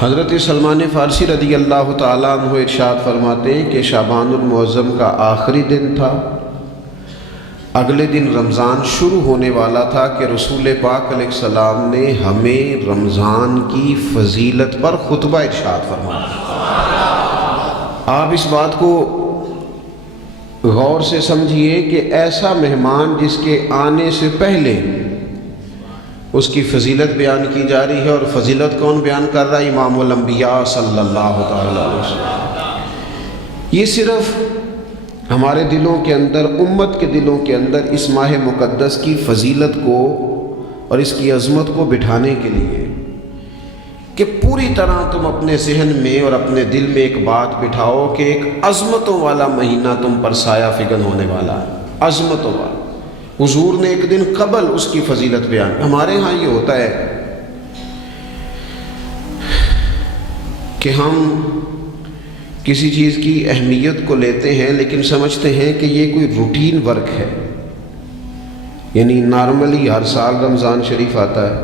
حضرت سلمان فارسی رضی اللہ تعالیٰ عنہ ارشاد فرماتے ہیں کہ شعبان المعظم کا آخری دن تھا، اگلے دن رمضان شروع ہونے والا تھا کہ رسول پاک علیہ السلام نے ہمیں رمضان کی فضیلت پر خطبہ ارشاد فرمایا۔ آپ اس بات کو غور سے سمجھیے کہ ایسا مہمان جس کے آنے سے پہلے اس کی فضیلت بیان کی جا رہی ہے، اور فضیلت کون بیان کر رہا ہے؟ امام الانبیاء صلی اللہ تعالیٰ علیہ وسلم۔ یہ صرف ہمارے دلوں کے اندر، امت کے دلوں کے اندر اس ماہ مقدس کی فضیلت کو اور اس کی عظمت کو بٹھانے کے لیے کہ پوری طرح تم اپنے ذہن میں اور اپنے دل میں ایک بات بٹھاؤ کہ ایک عظمتوں والا مہینہ تم پر سایہ فگن ہونے والا ہے، عظمتوں والا۔ حضور نے ایک دن قبل اس کی فضیلت بیان۔ ہمارے ہاں یہ ہوتا ہے کہ ہم کسی چیز کی اہمیت کو لیتے ہیں لیکن سمجھتے ہیں کہ یہ کوئی روٹین ورک ہے، یعنی نارملی ہر سال رمضان شریف آتا ہے،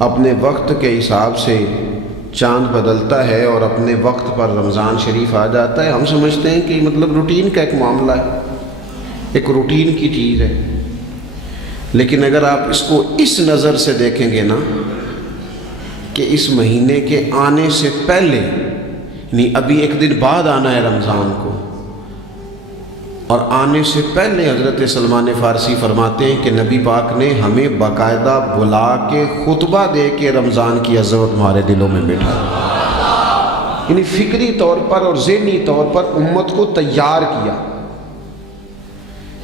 اپنے وقت کے حساب سے چاند بدلتا ہے اور اپنے وقت پر رمضان شریف آ جاتا ہے۔ ہم سمجھتے ہیں کہ مطلب روٹین کا ایک معاملہ ہے، ایک روٹین کی چیز ہے۔ لیکن اگر آپ اس کو اس نظر سے دیکھیں گے نا کہ اس مہینے کے آنے سے پہلے، یعنی ابھی ایک دن بعد آنا ہے رمضان کو، اور آنے سے پہلے حضرت سلمان فارسی فرماتے ہیں کہ نبی پاک نے ہمیں باقاعدہ بلا کے خطبہ دے کے رمضان کی عظمت ہمارے دلوں میں بٹھائی، یعنی فکری طور پر اور ذہنی طور پر امت کو تیار کیا۔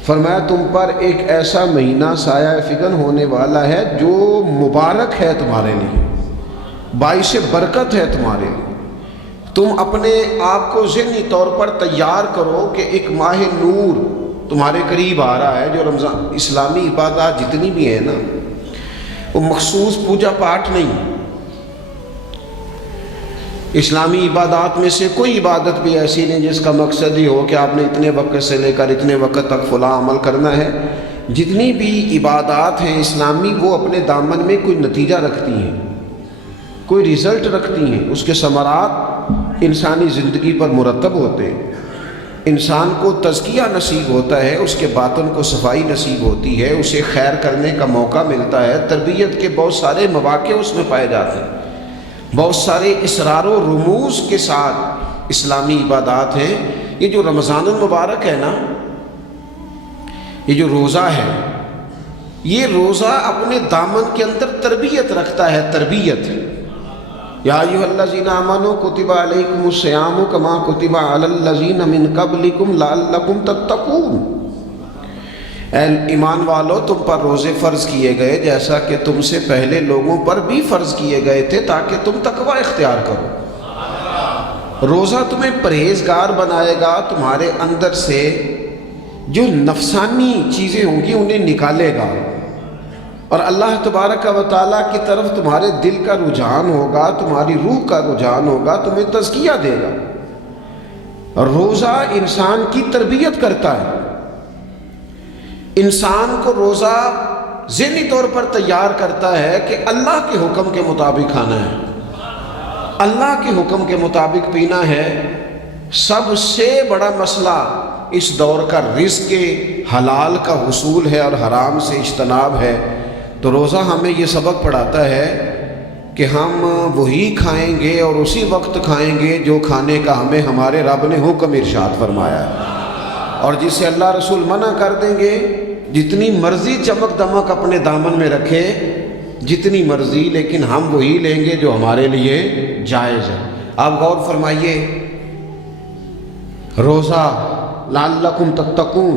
فرمایا تم پر ایک ایسا مہینہ سایہ فگن ہونے والا ہے جو مبارک ہے تمہارے لیے، باعث برکت ہے تمہارے لیے۔ تم اپنے آپ کو ذہنی طور پر تیار کرو کہ ایک ماہ نور تمہارے قریب آ رہا ہے۔ جو رمضان اسلامی عبادات جتنی بھی ہیں نا، وہ مخصوص پوجا پاٹ نہیں۔ اسلامی عبادات میں سے کوئی عبادت بھی ایسی نہیں جس کا مقصد ہی ہو کہ آپ نے اتنے وقت سے لے کر اتنے وقت تک فلاں عمل کرنا ہے۔ جتنی بھی عبادات ہیں اسلامی، وہ اپنے دامن میں کوئی نتیجہ رکھتی ہیں، کوئی رزلٹ رکھتی ہیں، اس کے ثمرات انسانی زندگی پر مرتب ہوتے ہیں۔ انسان کو تزکیہ نصیب ہوتا ہے، اس کے باطن کو صفائی نصیب ہوتی ہے، اسے خیر کرنے کا موقع ملتا ہے، تربیت کے بہت سارے مواقع اس میں پائے جاتے ہیں۔ بہت سارے اسرار و رموز کے ساتھ اسلامی عبادات ہیں۔ یہ جو رمضان المبارک ہے نا، یہ جو روزہ ہے، یہ روزہ اپنے دامن کے اندر تربیت رکھتا ہے، تربیت۔ یا ایھا الذین آمنوا کتب علیکم الصیام کما کتب علی الذین من قبلکم لعلکم تتقون۔ اے ایمان والو، تم پر روزے فرض کیے گئے جیسا کہ تم سے پہلے لوگوں پر بھی فرض کیے گئے تھے تاکہ تم تقوی اختیار کرو۔ روزہ تمہیں پرہیزگار بنائے گا، تمہارے اندر سے جو نفسانی چیزیں ہوں گی انہیں نکالے گا، اور اللہ تبارک و تعالیٰ کی طرف تمہارے دل کا رجحان ہوگا، تمہاری روح کا رجحان ہوگا، تمہیں تزکیہ دے گا۔ روزہ انسان کی تربیت کرتا ہے۔ انسان کو روزہ ذہنی طور پر تیار کرتا ہے کہ اللہ کے حکم کے مطابق کھانا ہے، اللہ کے حکم کے مطابق پینا ہے۔ سب سے بڑا مسئلہ اس دور کا رزق کے حلال کا حصول ہے اور حرام سے اجتناب ہے۔ تو روزہ ہمیں یہ سبق پڑھاتا ہے کہ ہم وہی کھائیں گے اور اسی وقت کھائیں گے جو کھانے کا ہمیں ہمارے رب نے حکم ارشاد فرمایا ہے، اور جس سے اللہ رسول منع کر دیں گے جتنی مرضی چمک دمک اپنے دامن میں رکھے، جتنی مرضی، لیکن ہم وہی لیں گے جو ہمارے لیے جائز ہے۔ آپ غور فرمائیے، روزہ لعلکم تتقون،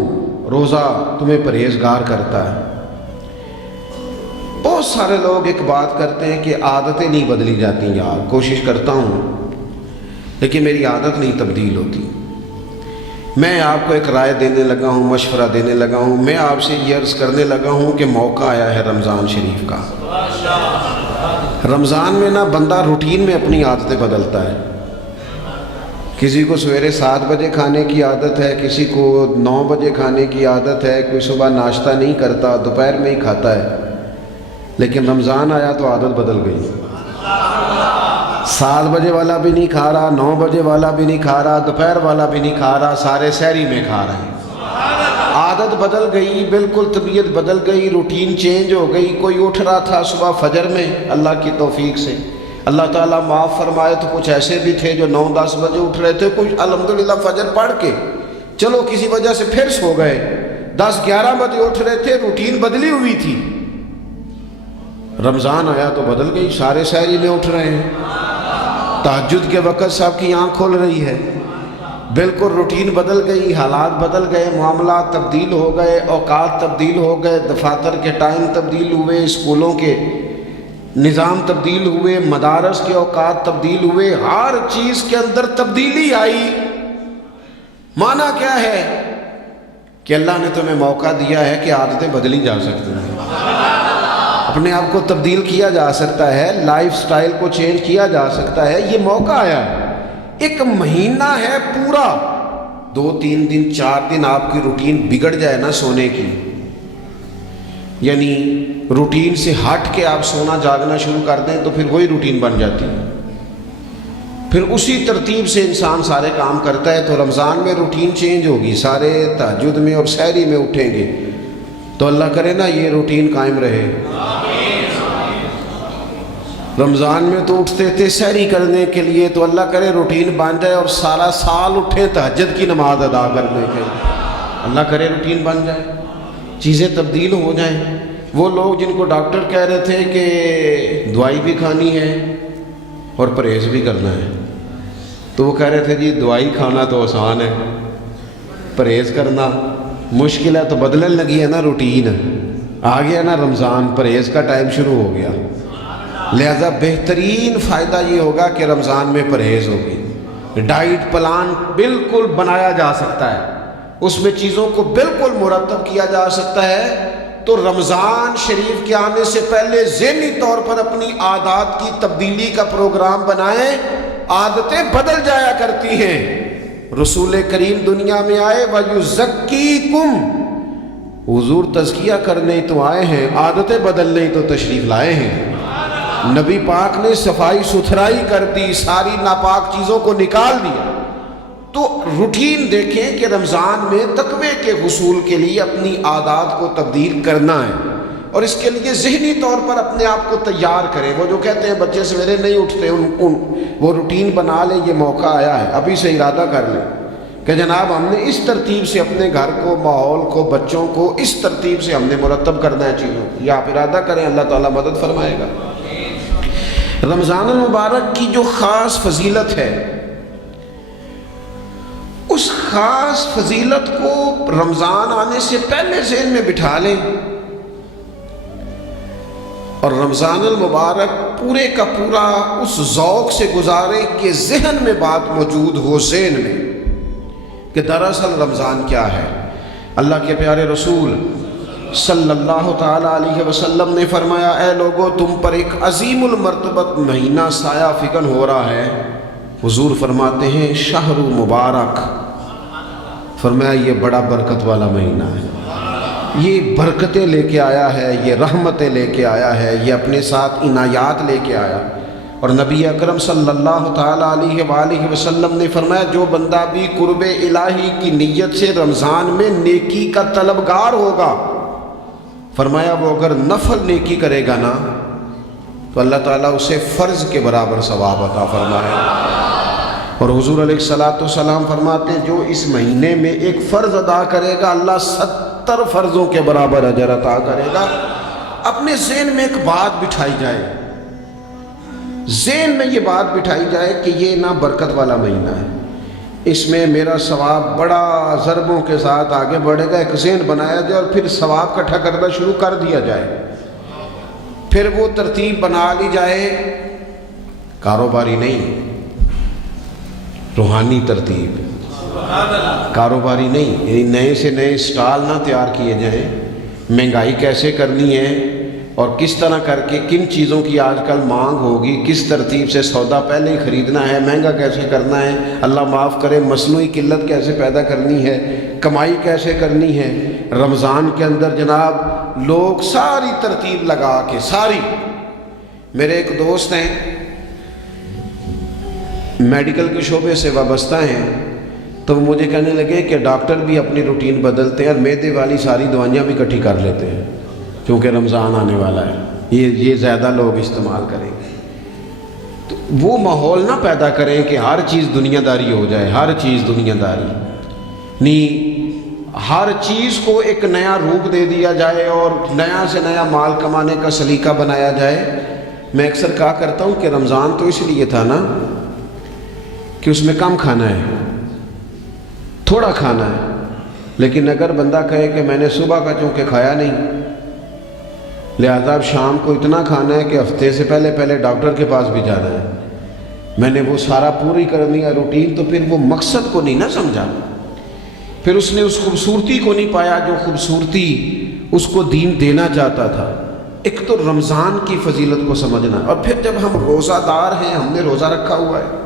روزہ تمہیں پرہیزگار کرتا ہے۔ بہت سارے لوگ ایک بات کرتے ہیں کہ عادتیں نہیں بدلی جاتی، یار کوشش کرتا ہوں لیکن میری عادت نہیں تبدیل ہوتی۔ میں آپ کو ایک رائے دینے لگا ہوں، مشورہ دینے لگا ہوں، میں آپ سے یہ عرض کرنے لگا ہوں کہ موقع آیا ہے رمضان شریف کا۔ رمضان میں نا بندہ روٹین میں اپنی عادتیں بدلتا ہے۔ کسی کو سویرے 7 بجے کھانے کی عادت ہے، کسی کو 9 بجے کھانے کی عادت ہے، کوئی صبح ناشتہ نہیں کرتا، دوپہر میں ہی کھاتا ہے۔ لیکن رمضان آیا تو عادت بدل گئی۔ 7 بجے والا بھی نہیں کھا رہا، 9 بجے والا بھی نہیں کھا رہا، دوپہر والا بھی نہیں کھا رہا، سارے سحری میں کھا رہے ہیں۔ عادت بدل گئی، بالکل طبیعت بدل گئی، روٹین چینج ہو گئی۔ کوئی اٹھ رہا تھا صبح فجر میں اللہ کی توفیق سے، اللہ تعالیٰ معاف فرمائے، تو کچھ ایسے بھی تھے جو 9-10 بجے اٹھ رہے تھے، کچھ الحمدللہ فجر پڑھ کے چلو کسی وجہ سے پھر سو گئے، 10-11 بجے اٹھ رہے تھے، روٹین بدلی ہوئی تھی۔ رمضان آیا تو بدل گئی، سارے سحری میں اٹھ رہے ہیں، تہجد کے وقت سب کی آنکھ کھل رہی ہے، بالکل روٹین بدل گئی، حالات بدل گئے، معاملات تبدیل ہو گئے، اوقات تبدیل ہو گئے، دفاتر کے ٹائم تبدیل ہوئے، اسکولوں کے نظام تبدیل ہوئے، مدارس کے اوقات تبدیل ہوئے، ہر چیز کے اندر تبدیلی آئی۔ معنی کیا ہے کہ اللہ نے تمہیں موقع دیا ہے کہ عادتیں بدلی جا سکتی ہیں، اپنے آپ کو تبدیل کیا جا سکتا ہے، لائف سٹائل کو چینج کیا جا سکتا ہے، یہ موقع آیا ہے۔ ایک مہینہ ہے پورا، 2-3 دن 4 دن آپ کی روٹین بگڑ جائے نا سونے کی، یعنی روٹین سے ہٹ کے آپ سونا جاگنا شروع کر دیں تو پھر وہی روٹین بن جاتی ہے، پھر اسی ترتیب سے انسان سارے کام کرتا ہے۔ تو رمضان میں روٹین چینج ہوگی، سارے تہجد میں اور سحری میں اٹھیں گے، تو اللہ کرے نا یہ روٹین قائم رہے۔ رمضان میں تو اٹھتے تھے سحری کرنے کے لیے، تو اللہ کرے روٹین بن جائے اور سارا سال اٹھیں تہجد کی نماز ادا کرنے کے، اللہ کرے روٹین بن جائے، چیزیں تبدیل ہو جائیں۔ وہ لوگ جن کو ڈاکٹر کہہ رہے تھے کہ دوائی بھی کھانی ہے اور پرہیز بھی کرنا ہے، تو وہ کہہ رہے تھے جی دوائی کھانا تو آسان ہے، پرہیز کرنا مشکل ہے، تو بدلنے لگی ہے نا روٹین، آ گیا نا رمضان، پرہیز کا ٹائم شروع ہو گیا، لہذا بہترین فائدہ یہ ہوگا کہ رمضان میں پرہیز ہوگی، ڈائٹ پلان بالکل بنایا جا سکتا ہے، اس میں چیزوں کو بالکل مرتب کیا جا سکتا ہے۔ تو رمضان شریف کے آنے سے پہلے ذہنی طور پر اپنی عادات کی تبدیلی کا پروگرام بنائیں، عادتیں بدل جایا کرتی ہیں۔ رسول کریم دنیا میں آئے وَيُزَكِّيكُمْ، حضور تزکیہ کرنے تو آئے ہیں، عادتیں بدلنے تو تشریف لائے ہیں۔ نبی پاک نے صفائی ستھرائی کر دی، ساری ناپاک چیزوں کو نکال دیا۔ تو روٹین دیکھیں کہ رمضان میں تقوی کے حصول کے لیے اپنی عادات کو تبدیل کرنا ہے، اور اس کے لیے ذہنی طور پر اپنے آپ کو تیار کریں۔ وہ جو کہتے ہیں بچے سویرے نہیں اٹھتے، وہ روٹین بنا لیں، یہ موقع آیا ہے، ابھی سے ارادہ کر لیں کہ جناب ہم نے اس ترتیب سے اپنے گھر کو، ماحول کو، بچوں کو اس ترتیب سے ہم نے مرتب کرنا ہے چیزوں کو، یہ آپ ارادہ کریں، اللہ تعالیٰ مدد فرمائے گا۔ رمضان المبارک کی جو خاص فضیلت ہے، اس خاص فضیلت کو رمضان آنے سے پہلے ذہن میں بٹھا لیں، اور رمضان المبارک پورے کا پورا اس ذوق سے گزاریں کہ ذہن میں بات موجود ہو، ذہن میں، کہ دراصل رمضان کیا ہے۔ اللہ کے پیارے رسول صلی اللہ تعالیٰ علیہ وسلم نے فرمایا، اے لوگو تم پر ایک عظیم المرتبت مہینہ سایہ فکن ہو رہا ہے۔ حضور فرماتے ہیں شہر مبارک، فرمایا یہ بڑا برکت والا مہینہ ہے، یہ برکتیں لے کے آیا ہے، یہ رحمتیں لے کے آیا ہے، یہ اپنے ساتھ عنایات لے کے آیا۔ اور نبی اکرم صلی اللہ تعالیٰ علیہ وآلہ وسلم نے فرمایا جو بندہ بھی قرب الہی کی نیت سے رمضان میں نیکی کا طلبگار ہوگا، فرمایا وہ اگر نفل نیکی کرے گا نا تو اللہ تعالیٰ اسے فرض کے برابر ثواب عطا فرمائے۔ اور حضور علیہ السلام فرماتے ہیں جو اس مہینے میں ایک فرض ادا کرے گا اللہ 70 فرضوں کے برابر اجر عطا کرے گا۔ اپنے ذہن میں ایک بات بٹھائی جائے، ذہن میں یہ بات بٹھائی جائے کہ یہ نا برکت والا مہینہ ہے، اس میں میرا ثواب بڑا ضربوں کے ساتھ آگے بڑھے گا، ایک ذہن بنایا جائے اور پھر ثواب اکٹھا کرنا شروع کر دیا جائے۔ پھر وہ ترتیب بنا لی جائے، کاروباری نہیں، روحانی ترتیب، کاروباری نہیں، یعنی نئے سے نئے سٹال نہ تیار کیے جائیں، مہنگائی کیسے کرنی ہے اور کس طرح کر کے کن چیزوں کی آج کل مانگ ہوگی، کس ترتیب سے سودا پہلے ہی خریدنا ہے، مہنگا کیسے کرنا ہے، اللہ معاف کرے مصنوعی قلت کیسے پیدا کرنی ہے، کمائی کیسے کرنی ہے۔ رمضان کے اندر جناب لوگ ساری ترتیب لگا کے، ساری، میرے ایک دوست ہیں میڈیکل کے شعبے سے وابستہ ہیں، تو وہ مجھے کہنے لگے کہ ڈاکٹر بھی اپنی روٹین بدلتے ہیں اور معدے والی ساری دوائیاں بھی اکٹھی کر لیتے ہیں، کیونکہ رمضان آنے والا ہے، یہ زیادہ لوگ استعمال کریں گے۔ تو وہ ماحول نہ پیدا کریں کہ ہر چیز دنیا داری ہو جائے، ہر چیز دنیا داری نہیں، ہر چیز کو ایک نیا روپ دے دیا جائے اور نیا سے نیا مال کمانے کا سلیقہ بنایا جائے۔ میں اکثر کہا کرتا ہوں کہ رمضان تو اس لیے تھا نا کہ اس میں کم کھانا ہے، تھوڑا کھانا ہے، لیکن اگر بندہ کہے کہ میں نے صبح کا چونکہ کھایا نہیں لہذا اب شام کو اتنا کھانا ہے کہ ہفتے سے پہلے ڈاکٹر کے پاس بھی جانا ہے، میں نے وہ سارا پوری کرنی ہے روٹین، تو پھر وہ مقصد کو نہیں نہ سمجھا، پھر اس نے اس خوبصورتی کو نہیں پایا جو خوبصورتی اس کو دین دینا چاہتا تھا۔ ایک تو رمضان کی فضیلت کو سمجھنا، اور پھر جب ہم روزہ دار ہیں، ہم نے روزہ رکھا ہوا ہے،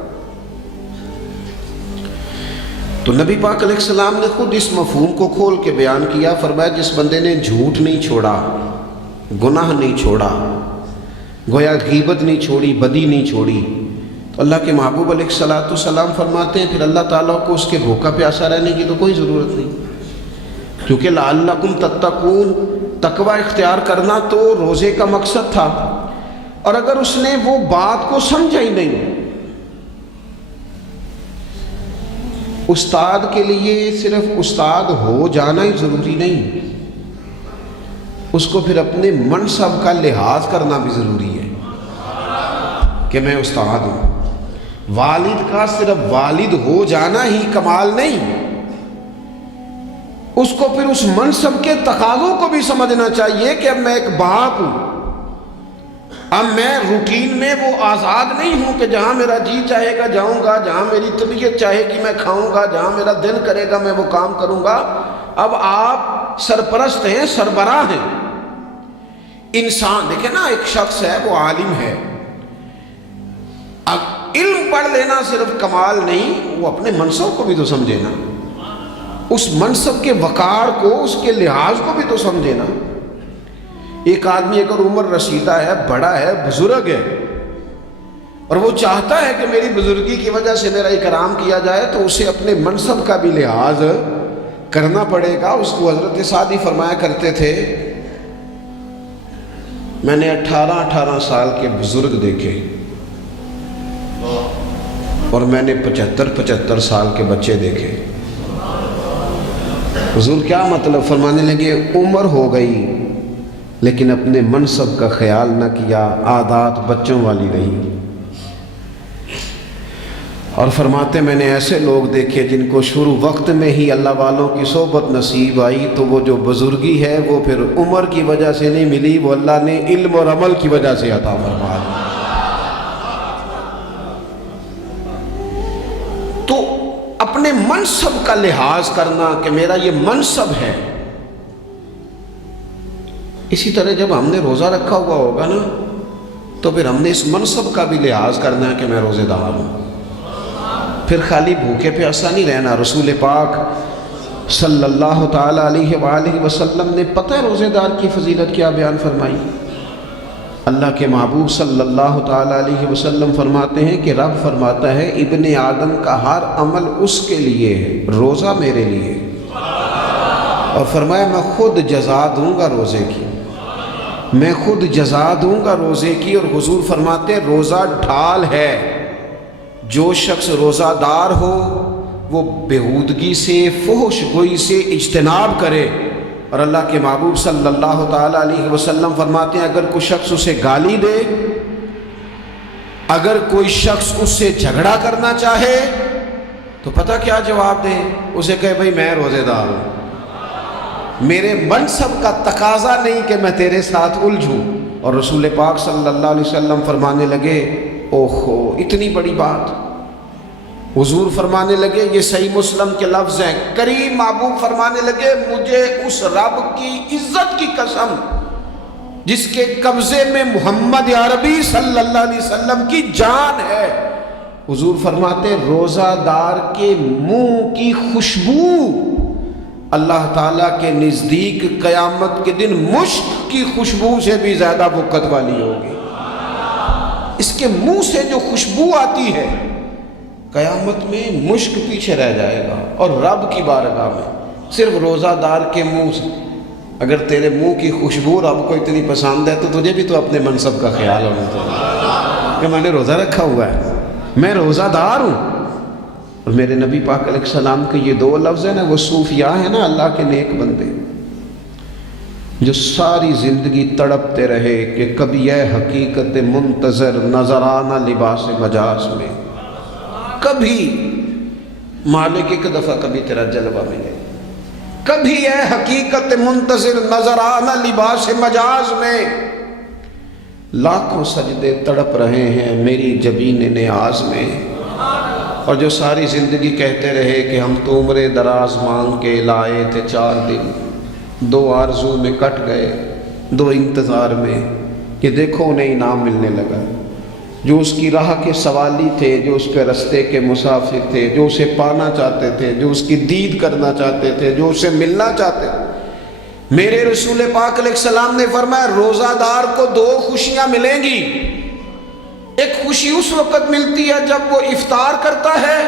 تو نبی پاک علیہ السلام نے خود اس مفہوم کو کھول کے بیان کیا، فرمایا جس بندے نے جھوٹ نہیں چھوڑا، گناہ نہیں چھوڑا، گویا غیبت نہیں چھوڑی، بدی نہیں چھوڑی، تو اللہ کے محبوب علیہ السلام فرماتے ہیں پھر اللہ تعالیٰ کو اس کے بھوکا پیاسا رہنے کی تو کوئی ضرورت نہیں، کیونکہ لعلکم تتقون، تقوی اختیار کرنا تو روزے کا مقصد تھا، اور اگر اس نے وہ بات کو سمجھا ہی نہیں، استاد کے لیے صرف استاد ہو جانا ہی ضروری نہیں، اس کو پھر اپنے منصب کا لحاظ کرنا بھی ضروری ہے کہ میں استاد ہوں۔ والد کا صرف والد ہو جانا ہی کمال نہیں، اس کو پھر اس منصب کے تقاضوں کو بھی سمجھنا چاہیے کہ اب میں ایک باپ ہوں، اب میں روٹین میں وہ آزاد نہیں ہوں کہ جہاں میرا جی چاہے گا جاؤں گا، جہاں میری طبیعت چاہے گی میں کھاؤں گا، جہاں میرا دل کرے گا میں وہ کام کروں گا۔ اب آپ سرپرست ہیں، سربراہ ہیں۔ انسان دیکھیں نا، ایک شخص ہے وہ عالم ہے، اب علم پڑھ لینا صرف کمال نہیں، وہ اپنے منصب کو بھی تو سمجھے نا، اس منصب کے وقار کو، اس کے لحاظ کو بھی تو سمجھے نا۔ ایک آدمی اگر عمر رسیدہ ہے، بڑا ہے، بزرگ ہے، اور وہ چاہتا ہے کہ میری بزرگی کی وجہ سے میرا اکرام کیا جائے، تو اسے اپنے منصب کا بھی لحاظ کرنا پڑے گا۔ اس کو حضرت سعدی فرمایا کرتے تھے میں نے 18 سال کے بزرگ دیکھے اور میں نے 75 سال کے بچے دیکھے۔ حضور کیا مطلب؟ فرمانے لگے عمر ہو گئی لیکن اپنے منصب کا خیال نہ کیا، عادات بچوں والی رہی۔ اور فرماتے میں نے ایسے لوگ دیکھے جن کو شروع وقت میں ہی اللہ والوں کی صحبت نصیب آئی، تو وہ جو بزرگی ہے وہ پھر عمر کی وجہ سے نہیں ملی، وہ اللہ نے علم اور عمل کی وجہ سے عطا فرما دی۔ تو اپنے منصب کا لحاظ کرنا کہ میرا یہ منصب ہے۔ اسی طرح جب ہم نے روزہ رکھا ہوا ہوگا نا، تو پھر ہم نے اس منصب کا بھی لحاظ کرنا ہے کہ میں روزے دار ہوں۔ پھر خالی بھوکے پیاسا نہیں رہنا۔ رسول پاک صلی اللہ تعالی علیہ وآلہ وسلم نے پتہ ہے روزے دار کی فضیلت کیا بیان فرمائی؟ اللہ کے محبوب صلی اللہ تعالی علیہ وسلم فرماتے ہیں کہ رب فرماتا ہے ابن آدم کا ہر عمل اس کے لیے ہے، روزہ میرے لیے، اور فرمایا میں خود جزا دوں گا روزے کی، میں خود جزا دوں گا روزے کی۔ اور حضور فرماتے ہیں روزہ ڈھال ہے، جو شخص روزہ دار ہو وہ بےہودگی سے، فحش گوئی سے اجتناب کرے۔ اور اللہ کے محبوب صلی اللہ تعالی علیہ وسلم فرماتے ہیں اگر کوئی شخص اسے گالی دے، اگر کوئی شخص اس سے جھگڑا کرنا چاہے تو پتہ کیا جواب دے؟ اسے کہے بھئی میں روزے دار ہوں، میرے منصب کا تقاضا نہیں کہ میں تیرے ساتھ الجھوں۔ اور رسول پاک صلی اللہ علیہ وسلم فرمانے لگے اوہو اتنی بڑی بات۔ حضور فرمانے لگے، یہ صحیح مسلم کے لفظ ہیں، کریم محبوب فرمانے لگے مجھے اس رب کی عزت کی قسم جس کے قبضے میں محمد عربی صلی اللہ علیہ وسلم کی جان ہے، حضور فرماتے روزہ دار کے منہ کی خوشبو اللہ تعالیٰ کے نزدیک قیامت کے دن مشک کی خوشبو سے بھی زیادہ بکت والی ہوگی۔ اس کے منہ سے جو خوشبو آتی ہے قیامت میں مشک پیچھے رہ جائے گا، اور رب کی بارگاہ میں صرف روزہ دار کے منہ سے، اگر تیرے منہ کی خوشبو رب کو اتنی پسند ہے تو تجھے بھی تو اپنے منصب کا خیال ہونا چاہیے کہ میں نے روزہ رکھا ہوا ہے، میں روزہ دار ہوں۔ اور میرے نبی پاک علیہ السلام کے یہ دو لفظ ہیں نا، وہ صوفیاء ہیں نا، اللہ کے نیک بندے، جو ساری زندگی تڑپتے رہے کہ کبھی یہ حقیقت منتظر نظر آنا لباس مجاز میں، کبھی مالک ایک دفعہ کبھی تیرا جلوہ ملے، کبھی یہ حقیقت منتظر نظر آنا لباس مجاز میں۔ لاکھوں سجدے تڑپ رہے ہیں میری جبین نیاز میں، اور جو ساری زندگی کہتے رہے کہ ہم تو عمر دراز مانگ کے لائے تھے 4 دن، 2 آرزو میں کٹ گئے، 2 انتظار میں، کہ دیکھو انہیں انعام ملنے لگا۔ جو اس کی راہ کے سوالی تھے، جو اس کے رستے کے مسافر تھے، جو اسے پانا چاہتے تھے، جو اس کی دید کرنا چاہتے تھے، جو اسے ملنا چاہتے تھے، میرے رسول پاک علیہ السلام نے فرمایا روزہ دار کو 2 خوشیاں ملیں گی۔ ایک خوشی اس وقت ملتی ہے جب وہ افطار کرتا ہے،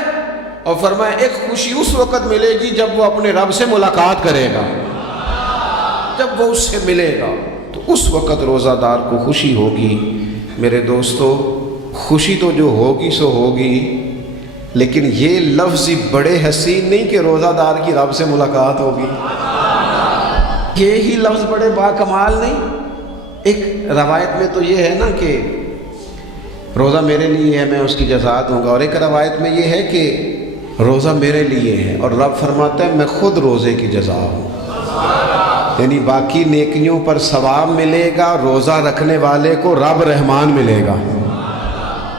اور فرمایا ایک خوشی اس وقت ملے گی جب وہ اپنے رب سے ملاقات کرے گا، جب وہ اس سے ملے گا، تو اس وقت روزہ دار کو خوشی ہوگی۔ میرے دوستو، خوشی تو جو ہوگی سو ہوگی، لیکن یہ لفظ بڑے حسین نہیں کہ روزہ دار کی رب سے ملاقات ہوگی، یہی لفظ بڑے باکمال نہیں۔ ایک روایت میں تو یہ ہے نا کہ روزہ میرے لیے ہے، میں اس کی جزا دوں گا، اور ایک روایت میں یہ ہے کہ روزہ میرے لیے ہے اور رب فرماتا ہے میں خود روزے کی جزا ہوں، یعنی باقی نیکیوں پر ثواب ملے گا، روزہ رکھنے والے کو رب رحمان ملے گا۔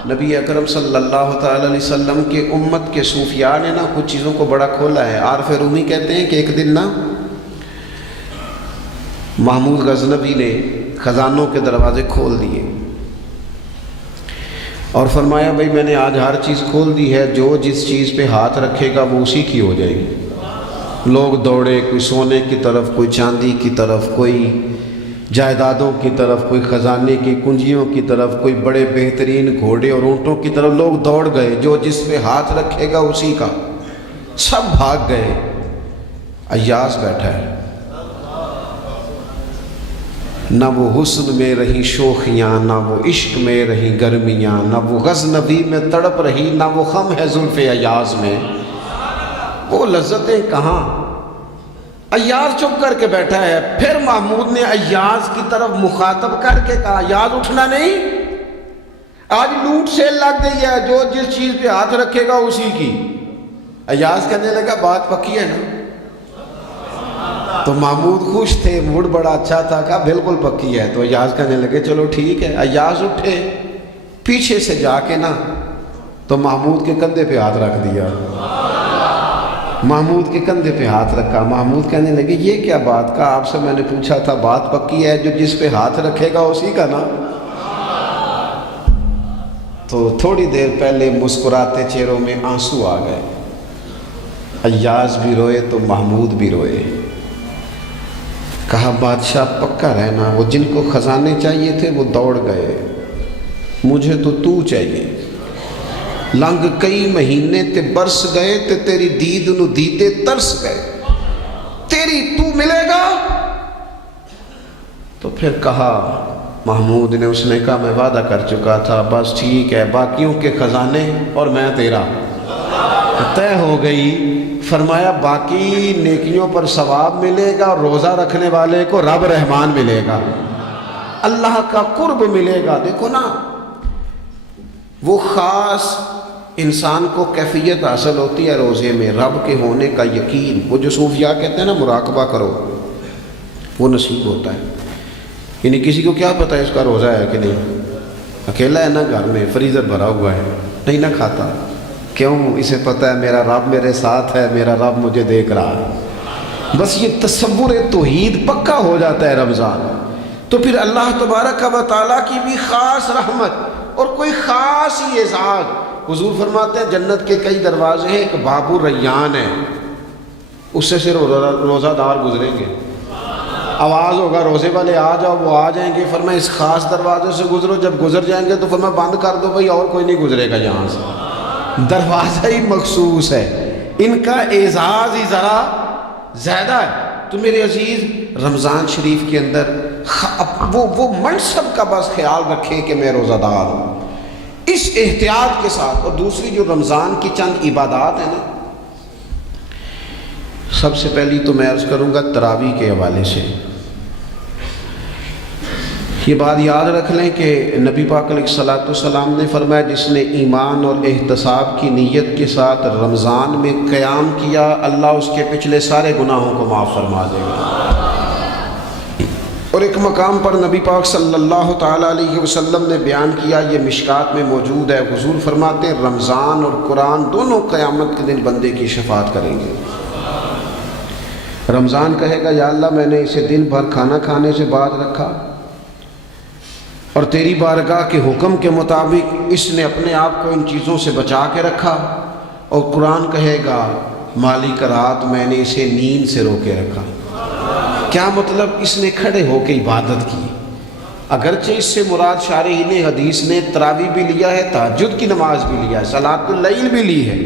نبی اکرم صلی اللہ تعالی علیہ وسلم کے امت کے صوفیاء نے نا کچھ چیزوں کو بڑا کھولا ہے۔ عارف رومی کہتے ہیں کہ ایک دن نا محمود غزنوی نے خزانوں کے دروازے کھول دیے اور فرمایا بھائی میں نے آج ہر چیز کھول دی ہے، جو جس چیز پہ ہاتھ رکھے گا وہ اسی کی ہو جائے گی۔ لوگ دوڑے، کوئی سونے کی طرف، کوئی چاندی کی طرف، کوئی جائیدادوں کی طرف، کوئی خزانے کی کنجیوں کی طرف، کوئی بڑے بہترین گھوڑے اور اونٹوں کی طرف، لوگ دوڑ گئے، جو جس پہ ہاتھ رکھے گا اسی کا، سب بھاگ گئے۔ ایاز بیٹھا ہے، نہ وہ حسن میں رہی شوخیاں، نہ وہ عشق میں رہی گرمیاں، نہ وہ غزنوی میں تڑپ رہی، نہ وہ خم ہے زلف ایاز میں، وہ لذتیں کہاں۔ ایاز چپ کر کے بیٹھا ہے۔ پھر محمود نے ایاز کی طرف مخاطب کر کے کہا ایاز اٹھنا نہیں، آج لوٹ سیل لگ گئی ہے، جو جس چیز پہ ہاتھ رکھے گا اسی کی۔ ایاز کہنے لگا بات پکی ہے نا؟ تو محمود خوش تھے، موڈ بڑا اچھا تھا، کہا بالکل پکی ہے۔ تو ایاز کہنے لگے چلو ٹھیک ہے۔ ایاز اٹھے، پیچھے سے جا کے نا تو محمود کے کندھے پہ ہاتھ رکھ دیا، محمود کے کندھے پہ ہاتھ رکھا۔ محمود کہنے لگے یہ کیا بات کا، آپ سے میں نے پوچھا تھا بات پکی ہے، جو جس پہ ہاتھ رکھے گا اسی کا نا۔ تو تھوڑی دیر پہلے مسکراتے چہروں میں آنسو آ گئے، ایاز بھی روئے تو محمود بھی روئے۔ کہا بادشاہ پکا رہنا، وہ جن کو خزانے چاہیے تھے وہ دوڑ گئے، مجھے تو چاہیے۔ لنگ کئی مہینے تے برس گئے تے تیری دید نو دیدے ترس گئے، تیری تو ملے گا۔ تو پھر کہا محمود نے، اس نے کہا میں وعدہ کر چکا تھا، بس ٹھیک ہے، باقیوں کے خزانے اور میں تیرا، طے ہو گئی۔ فرمایا باقی نیکیوں پر ثواب ملے گا، روزہ رکھنے والے کو رب رحمان ملے گا، اللہ کا قرب ملے گا۔ دیکھو نا وہ خاص انسان کو کیفیت حاصل ہوتی ہے روزے میں، رب کے ہونے کا یقین۔ وہ جو صوفیاء کہتے ہیں نا مراقبہ کرو، وہ نصیب ہوتا ہے۔ یعنی کسی کو کیا پتہ ہے اس کا روزہ ہے کہ نہیں، اکیلا ہے نا گھر میں، فریزر بھرا ہوا ہے، نہیں نہ کھاتا، کیوں؟ اسے پتہ ہے میرا رب میرے ساتھ ہے، میرا رب مجھے دیکھ رہا ہے۔ بس یہ تصور توحید پکا ہو جاتا ہے رمضان، تو پھر اللہ تبارک و تعالیٰ کی بھی خاص رحمت اور کوئی خاص ہی اعزاز۔ حضور فرماتے ہیں جنت کے کئی دروازے ہیں، ایک باب الریان ہے، اس سے صرف روزہ دار گزریں گے۔ آواز ہوگا روزے والے آ جاؤ، وہ آ جائیں گے، فرمایا اس خاص دروازے سے گزرو، جب گزر جائیں گے تو فرمایا بند کر دو بھائی، اور کوئی نہیں گزرے گا یہاں سے۔ دروازہ ہی مخصوص ہے، ان کا اعزاز ہی ذرا زیادہ ہے۔ تو میرے عزیز رمضان شریف کے اندر وہ منصب کا بس خیال رکھیں کہ میں روزہ دار ہوں، اس احتیاط کے ساتھ۔ اور دوسری جو رمضان کی چند عبادات ہیں نا، سب سے پہلی تو میں عرض کروں گا تراویح کے حوالے سے۔ یہ بات یاد رکھ لیں کہ نبی پاک علیہ الصلوۃ والسلام نے فرمایا جس نے ایمان اور احتساب کی نیت کے ساتھ رمضان میں قیام کیا، اللہ اس کے پچھلے سارے گناہوں کو معاف فرما دے گا۔ اور ایک مقام پر نبی پاک صلی اللہ تعالیٰ علیہ وسلم نے بیان کیا، یہ مشکات میں موجود ہے، حضور فرماتے ہیں رمضان اور قرآن دونوں قیامت کے دن بندے کی شفاعت کریں گے۔ رمضان کہے گا یا اللہ میں نے اسے دن بھر کھانا کھانے سے باز رکھا اور تیری بارگاہ کے حکم کے مطابق اس نے اپنے آپ کو ان چیزوں سے بچا کے رکھا۔ اور قرآن کہے گا مالک رات میں نے اسے نیند سے روکے رکھا۔ کیا مطلب؟ اس نے کھڑے ہو کے عبادت کی، اگرچہ اس سے مراد شارحین حدیث نے تراویح بھی لیا ہے، تہجد کی نماز بھی لیا ہے، صلاۃ اللیل بھی لی ہے،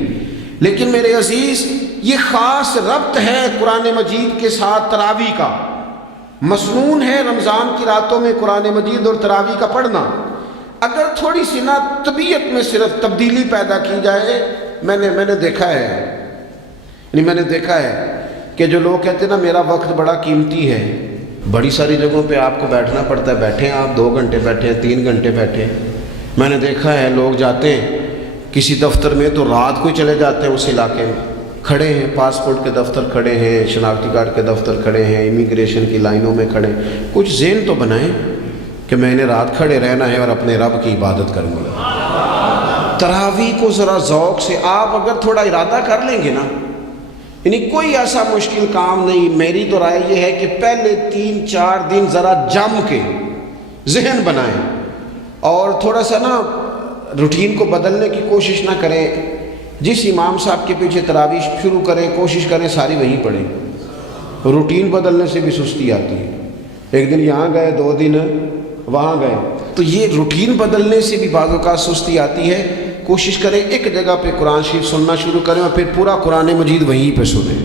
لیکن میرے عزیز یہ خاص ربط ہے قرآن مجید کے ساتھ تراویح کا۔ مسنون ہے رمضان کی راتوں میں قرآن مجید اور تراویح کا پڑھنا۔ اگر تھوڑی سی نا طبیعت میں صرف تبدیلی پیدا کی جائے، میں نے دیکھا ہے کہ جو لوگ کہتے ہیں نا میرا وقت بڑا قیمتی ہے، بڑی ساری جگہوں پہ آپ کو بیٹھنا پڑتا ہے، بیٹھیں آپ 2 گھنٹے بیٹھیں، 3 گھنٹے بیٹھیں۔ میں نے دیکھا ہے لوگ جاتے ہیں کسی دفتر میں تو رات کو چلے جاتے ہیں اس علاقے میں، کھڑے ہیں، پاسپورٹ کے دفتر کھڑے ہیں، شناختی کارڈ کے دفتر کھڑے ہیں، امیگریشن کی لائنوں میں کھڑے ہیں۔ کچھ ذہن تو بنائیں کہ میں نے رات کھڑے رہنا ہے اور اپنے رب کی عبادت کروں گا۔ تراویح کو ذرا ذوق سے آپ اگر تھوڑا ارادہ کر لیں گے نا، یعنی کوئی ایسا مشکل کام نہیں۔ میری تو رائے یہ ہے کہ پہلے 3-4 دن ذرا جم کے ذہن بنائیں اور تھوڑا سا نا روٹین کو بدلنے کی کوشش نہ کریں۔ جس امام صاحب کے پیچھے تراویح شروع کریں، کوشش کریں ساری وہیں پڑھیں۔ روٹین بدلنے سے بھی سستی آتی ہے، ایک دن یہاں گئے 2 دن وہاں گئے، تو یہ روٹین بدلنے سے بھی بعض اوقات سستی آتی ہے۔ کوشش کریں ایک جگہ پہ قرآن شریف سننا شروع کریں اور پھر پورا قرآن مجید وہیں پہ سنیں۔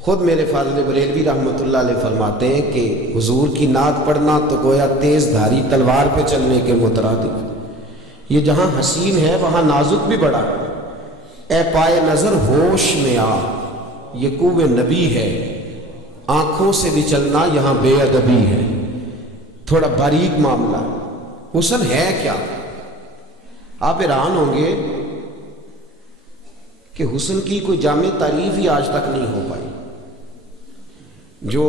خود میرے فاضل بریلوی رحمۃ اللہ علیہ فرماتے ہیں کہ حضور کی نعت پڑھنا تو گویا تیز دھاری تلوار پہ چلنے کے مترادف۔ یہ جہاں حسین ہے وہاں نازک بھی بڑا ہے۔ اے پائے نظر ہوش میں آ، یہ کوہ نبی ہے، آنکھوں سے بھی چلنا یہاں بے ادبی ہے۔ تھوڑا باریک معاملہ، حسن ہے کیا؟ آپ حیران ہوں گے کہ حسن کی کوئی جامع تعریف ہی آج تک نہیں ہو پائی۔ جو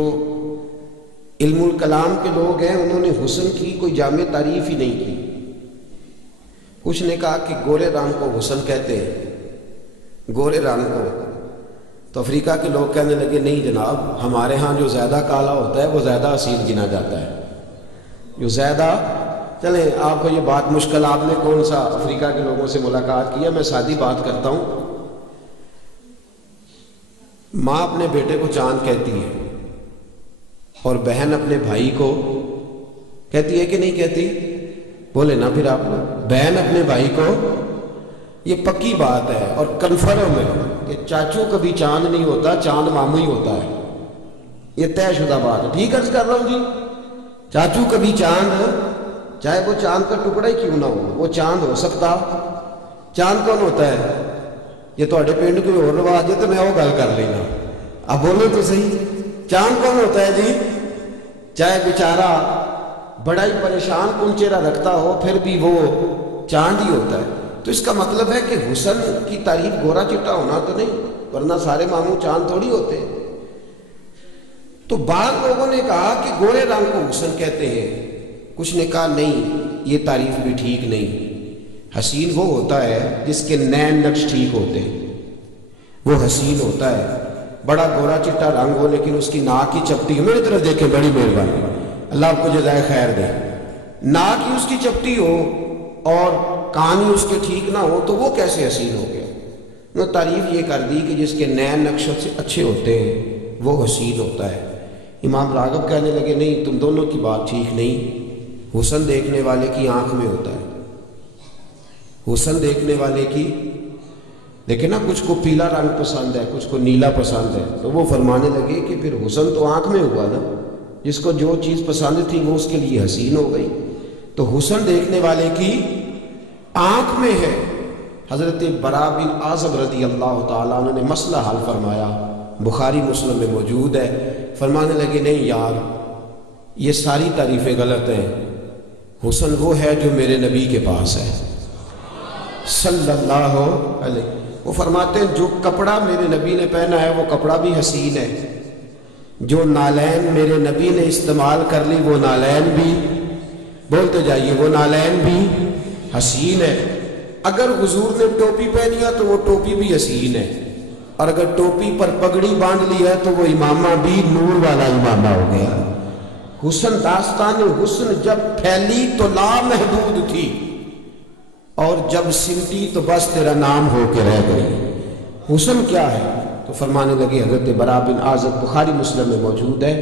علم الکلام کے لوگ ہیں انہوں نے حسن کی کوئی جامع تعریف ہی نہیں کی۔ کچھ نے کہا کہ گورے رنگ کو حسن کہتے ہیں، گورے رنگ کو، تو افریقہ کے لوگ کہنے لگے نہیں جناب، ہمارے ہاں جو زیادہ کالا ہوتا ہے وہ زیادہ اصیل گنا جاتا ہے، جو زیادہ۔ چلیں آپ کو یہ بات مشکل، آپ نے کون سا افریقہ کے لوگوں سے ملاقات کی ہے، میں سادی بات کرتا ہوں۔ ماں اپنے بیٹے کو چاند کہتی ہے اور بہن اپنے بھائی کو کہتی ہے کہ نہیں کہتی؟ بولے نا پھر آپ لوگ، بہن اپنے بھائی کو، یہ پکی بات ہے اور کنفرم ہے کہ چاچو کبھی چاند نہیں ہوتا، چاند ماموں ہی ہوتا ہے، یہ طے شدہ بات ہے۔ ٹھیک عرض کر رہا ہوں جی، چاچو کبھی چاند، چاہے وہ چاند کا ٹکڑا ہی کیوں نہ ہو، وہ چاند ہو سکتا۔ چاند کون ہوتا ہے؟ یہ تھوڑے پنڈ کوئی اور رواج ہے تو میں وہ گل کر لینا، اب بولو تو صحیح، چاند کون ہوتا ہے جی؟ چاہے بیچارہ بڑا ہی پریشان کن چہرہ رکھتا ہو پھر بھی وہ چاند ہی ہوتا ہے۔ تو اس کا مطلب ہے کہ حسن کی تعریف گورا چٹا ہونا تو نہیں، ورنہ سارے ماموں چاند تھوڑی ہوتے۔ تو بعض لوگوں نے کہا کہ گورے رنگ کو حسن کہتے ہیں، کچھ نے کہا نہیں یہ تعریف بھی ٹھیک نہیں۔ حسین وہ ہوتا ہے جس کے نین نقش ٹھیک ہوتے ہیں، وہ حسین ہوتا ہے۔ بڑا گورا چٹا رنگ ہو لیکن اس کی ناک کی چپٹی، میری طرف دیکھیں، بڑی مہربانی، اللہ آپ کو جزائے خیر دے، ناک ہی اس کی چپٹی ہو اور کان ہی اس کے ٹھیک نہ ہو تو وہ کیسے حسین ہو گیا؟ انہوں نے تعریف یہ کر دی کہ جس کے نین نقش سے اچھے ہوتے ہیں وہ حسین ہوتا ہے۔ امام راغب کہنے لگے نہیں تم دونوں کی بات ٹھیک نہیں، حسن دیکھنے والے کی آنکھ میں ہوتا ہے، حسن دیکھنے والے کی لیکن نا کچھ کو پیلا رنگ پسند ہے، کچھ کو نیلا پسند ہے، تو وہ فرمانے لگے کہ پھر حسن تو آنکھ میں ہوا نا، جس کو جو چیز پسند تھی وہ اس کے لیے حسین ہو گئی، تو حسن دیکھنے والے کی آنکھ میں ہے۔ حضرت برا بن عازب رضی اللہ تعالیٰ عنہ نے مسئلہ حل فرمایا، بخاری مسلم میں موجود ہے۔ فرمانے لگے نہیں یار، یہ ساری تعریفیں غلط ہیں، حسن وہ ہے جو میرے نبی کے پاس ہے صلی اللہ علیہ۔ وہ فرماتے ہیں جو کپڑا میرے نبی نے پہنا ہے وہ کپڑا بھی حسین ہے، جو نالین میرے نبی نے استعمال کر لی وہ نالین بھی، بولتے جائیے، وہ نالین بھی حسین ہے۔ اگر حضور نے ٹوپی پہنی ہے تو وہ ٹوپی بھی حسین ہے، اور اگر ٹوپی پر پگڑی باندھ لی ہے تو وہ امامہ بھی نور والا امامہ ہو گیا۔ حسن، داستان حسن جب پھیلی تو لامحدود تھی، اور جب سمٹی تو بس تیرا نام ہو کے رہ گئی۔ حسن کیا ہے؟ تو فرمانے لگے، حضرت برا بن عازب بخاری مسلم میں موجود ہے،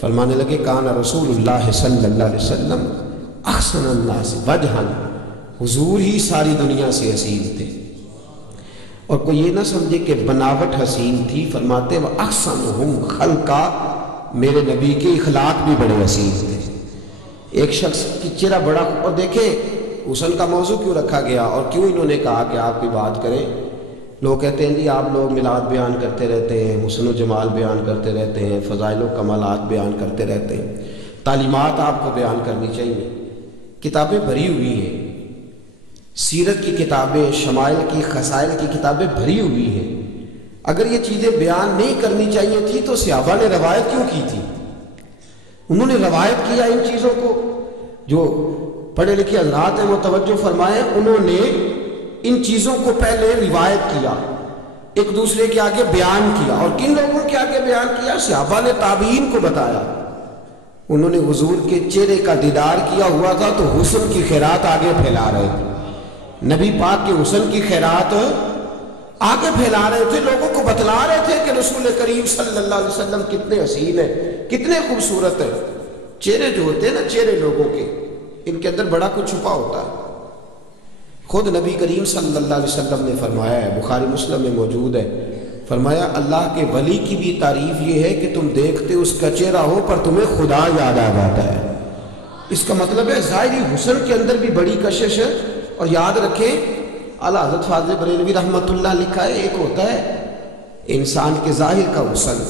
فرمانے لگے کان رسول اللہ صلی اللہ علیہ وسلم احسن الناس وجہا، حضور ہی ساری دنیا سے حسین تھے، اور کوئی یہ نہ سمجھے کہ بناوٹ حسین تھی، فرماتے وہ احسنہم خلقا، میرے نبی کے اخلاق بھی بڑے حسین تھے۔ ایک شخص کی چہرہ بڑا، اور دیکھیں حسن کا موضوع کیوں رکھا گیا اور کیوں انہوں نے کہا کہ آپ کی بات کریں۔ لوگ کہتے ہیں جی آپ لوگ میلاد بیان کرتے رہتے ہیں، حسن و جمال بیان کرتے رہتے ہیں، فضائل و کمالات بیان کرتے رہتے ہیں، تعلیمات آپ کو بیان کرنی چاہیے۔ کتابیں بھری ہوئی ہیں، سیرت کی کتابیں، شمائل کی، خصائل کی کتابیں بھری ہوئی ہیں۔ اگر یہ چیزیں بیان نہیں کرنی چاہیے تھی تو صحابہ نے روایت کیوں کی تھی؟ انہوں نے روایت کیا ان چیزوں کو۔ جو پڑھے لکھے حضرات ہیں وہ توجہ فرمائیں، انہوں نے ان چیزوں کو پہلے روایت کیا، ایک دوسرے کے آگے بیان کیا، اور کن لوگوں کے آگے بیان کیا؟ صحابہ نے تابعین کو بتایا۔ انہوں نے حضور کے چہرے کا دیدار کیا ہوا تھا تو حسن کی خیرات آگے پھیلا رہے تھے، نبی پاک کے حسن کی خیرات آگے پھیلا رہے تھے، لوگوں کو بتلا رہے تھے کہ رسول کریم صلی اللہ علیہ وسلم کتنے حسین ہیں، کتنے خوبصورت ہیں۔ چہرے جو ہوتے ہیں نا، چہرے لوگوں کے، ان کے اندر بڑا کچھ چھپا ہوتا ہے۔ خود نبی کریم صلی اللہ علیہ وسلم نے فرمایا ہے، بخاری مسلم میں موجود ہے، فرمایا اللہ کے ولی کی بھی تعریف یہ ہے کہ تم دیکھتے اس کا چہرہ ہو پر تمہیں خدا یاد آ جاتا ہے۔ اس کا مطلب ہے ظاہری حسن کے اندر بھی بڑی کشش ہے۔ اور یاد رکھیں، اعلیٰ حضرت فاضل بریلوی رحمۃ اللہ لکھا ہے، ایک ہوتا ہے انسان کے ظاہر کا حسن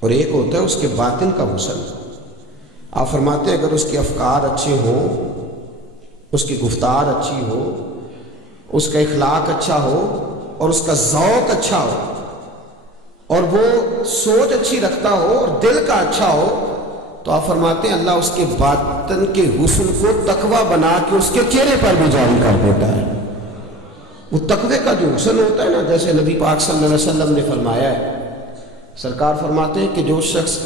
اور ایک ہوتا ہے اس کے باطن کا حسن۔ آپ فرماتے ہیں اگر اس کے افکار اچھے ہوں، اس کی گفتار اچھی ہو، اس کا اخلاق اچھا ہو، اور اس کا ذوق اچھا ہو، اور وہ سوچ اچھی رکھتا ہو اور دل کا اچھا ہو، تو آپ فرماتے ہیں اللہ اس کے باطن کے حسن کو تقوی بنا کے اس کے چہرے پر بھی جاری کر دیتا ہے۔ وہ تقوی کا جو حسن ہوتا ہے نا، جیسے نبی پاک صلی اللہ علیہ وسلم نے فرمایا ہے، سرکار فرماتے ہیں کہ جو شخص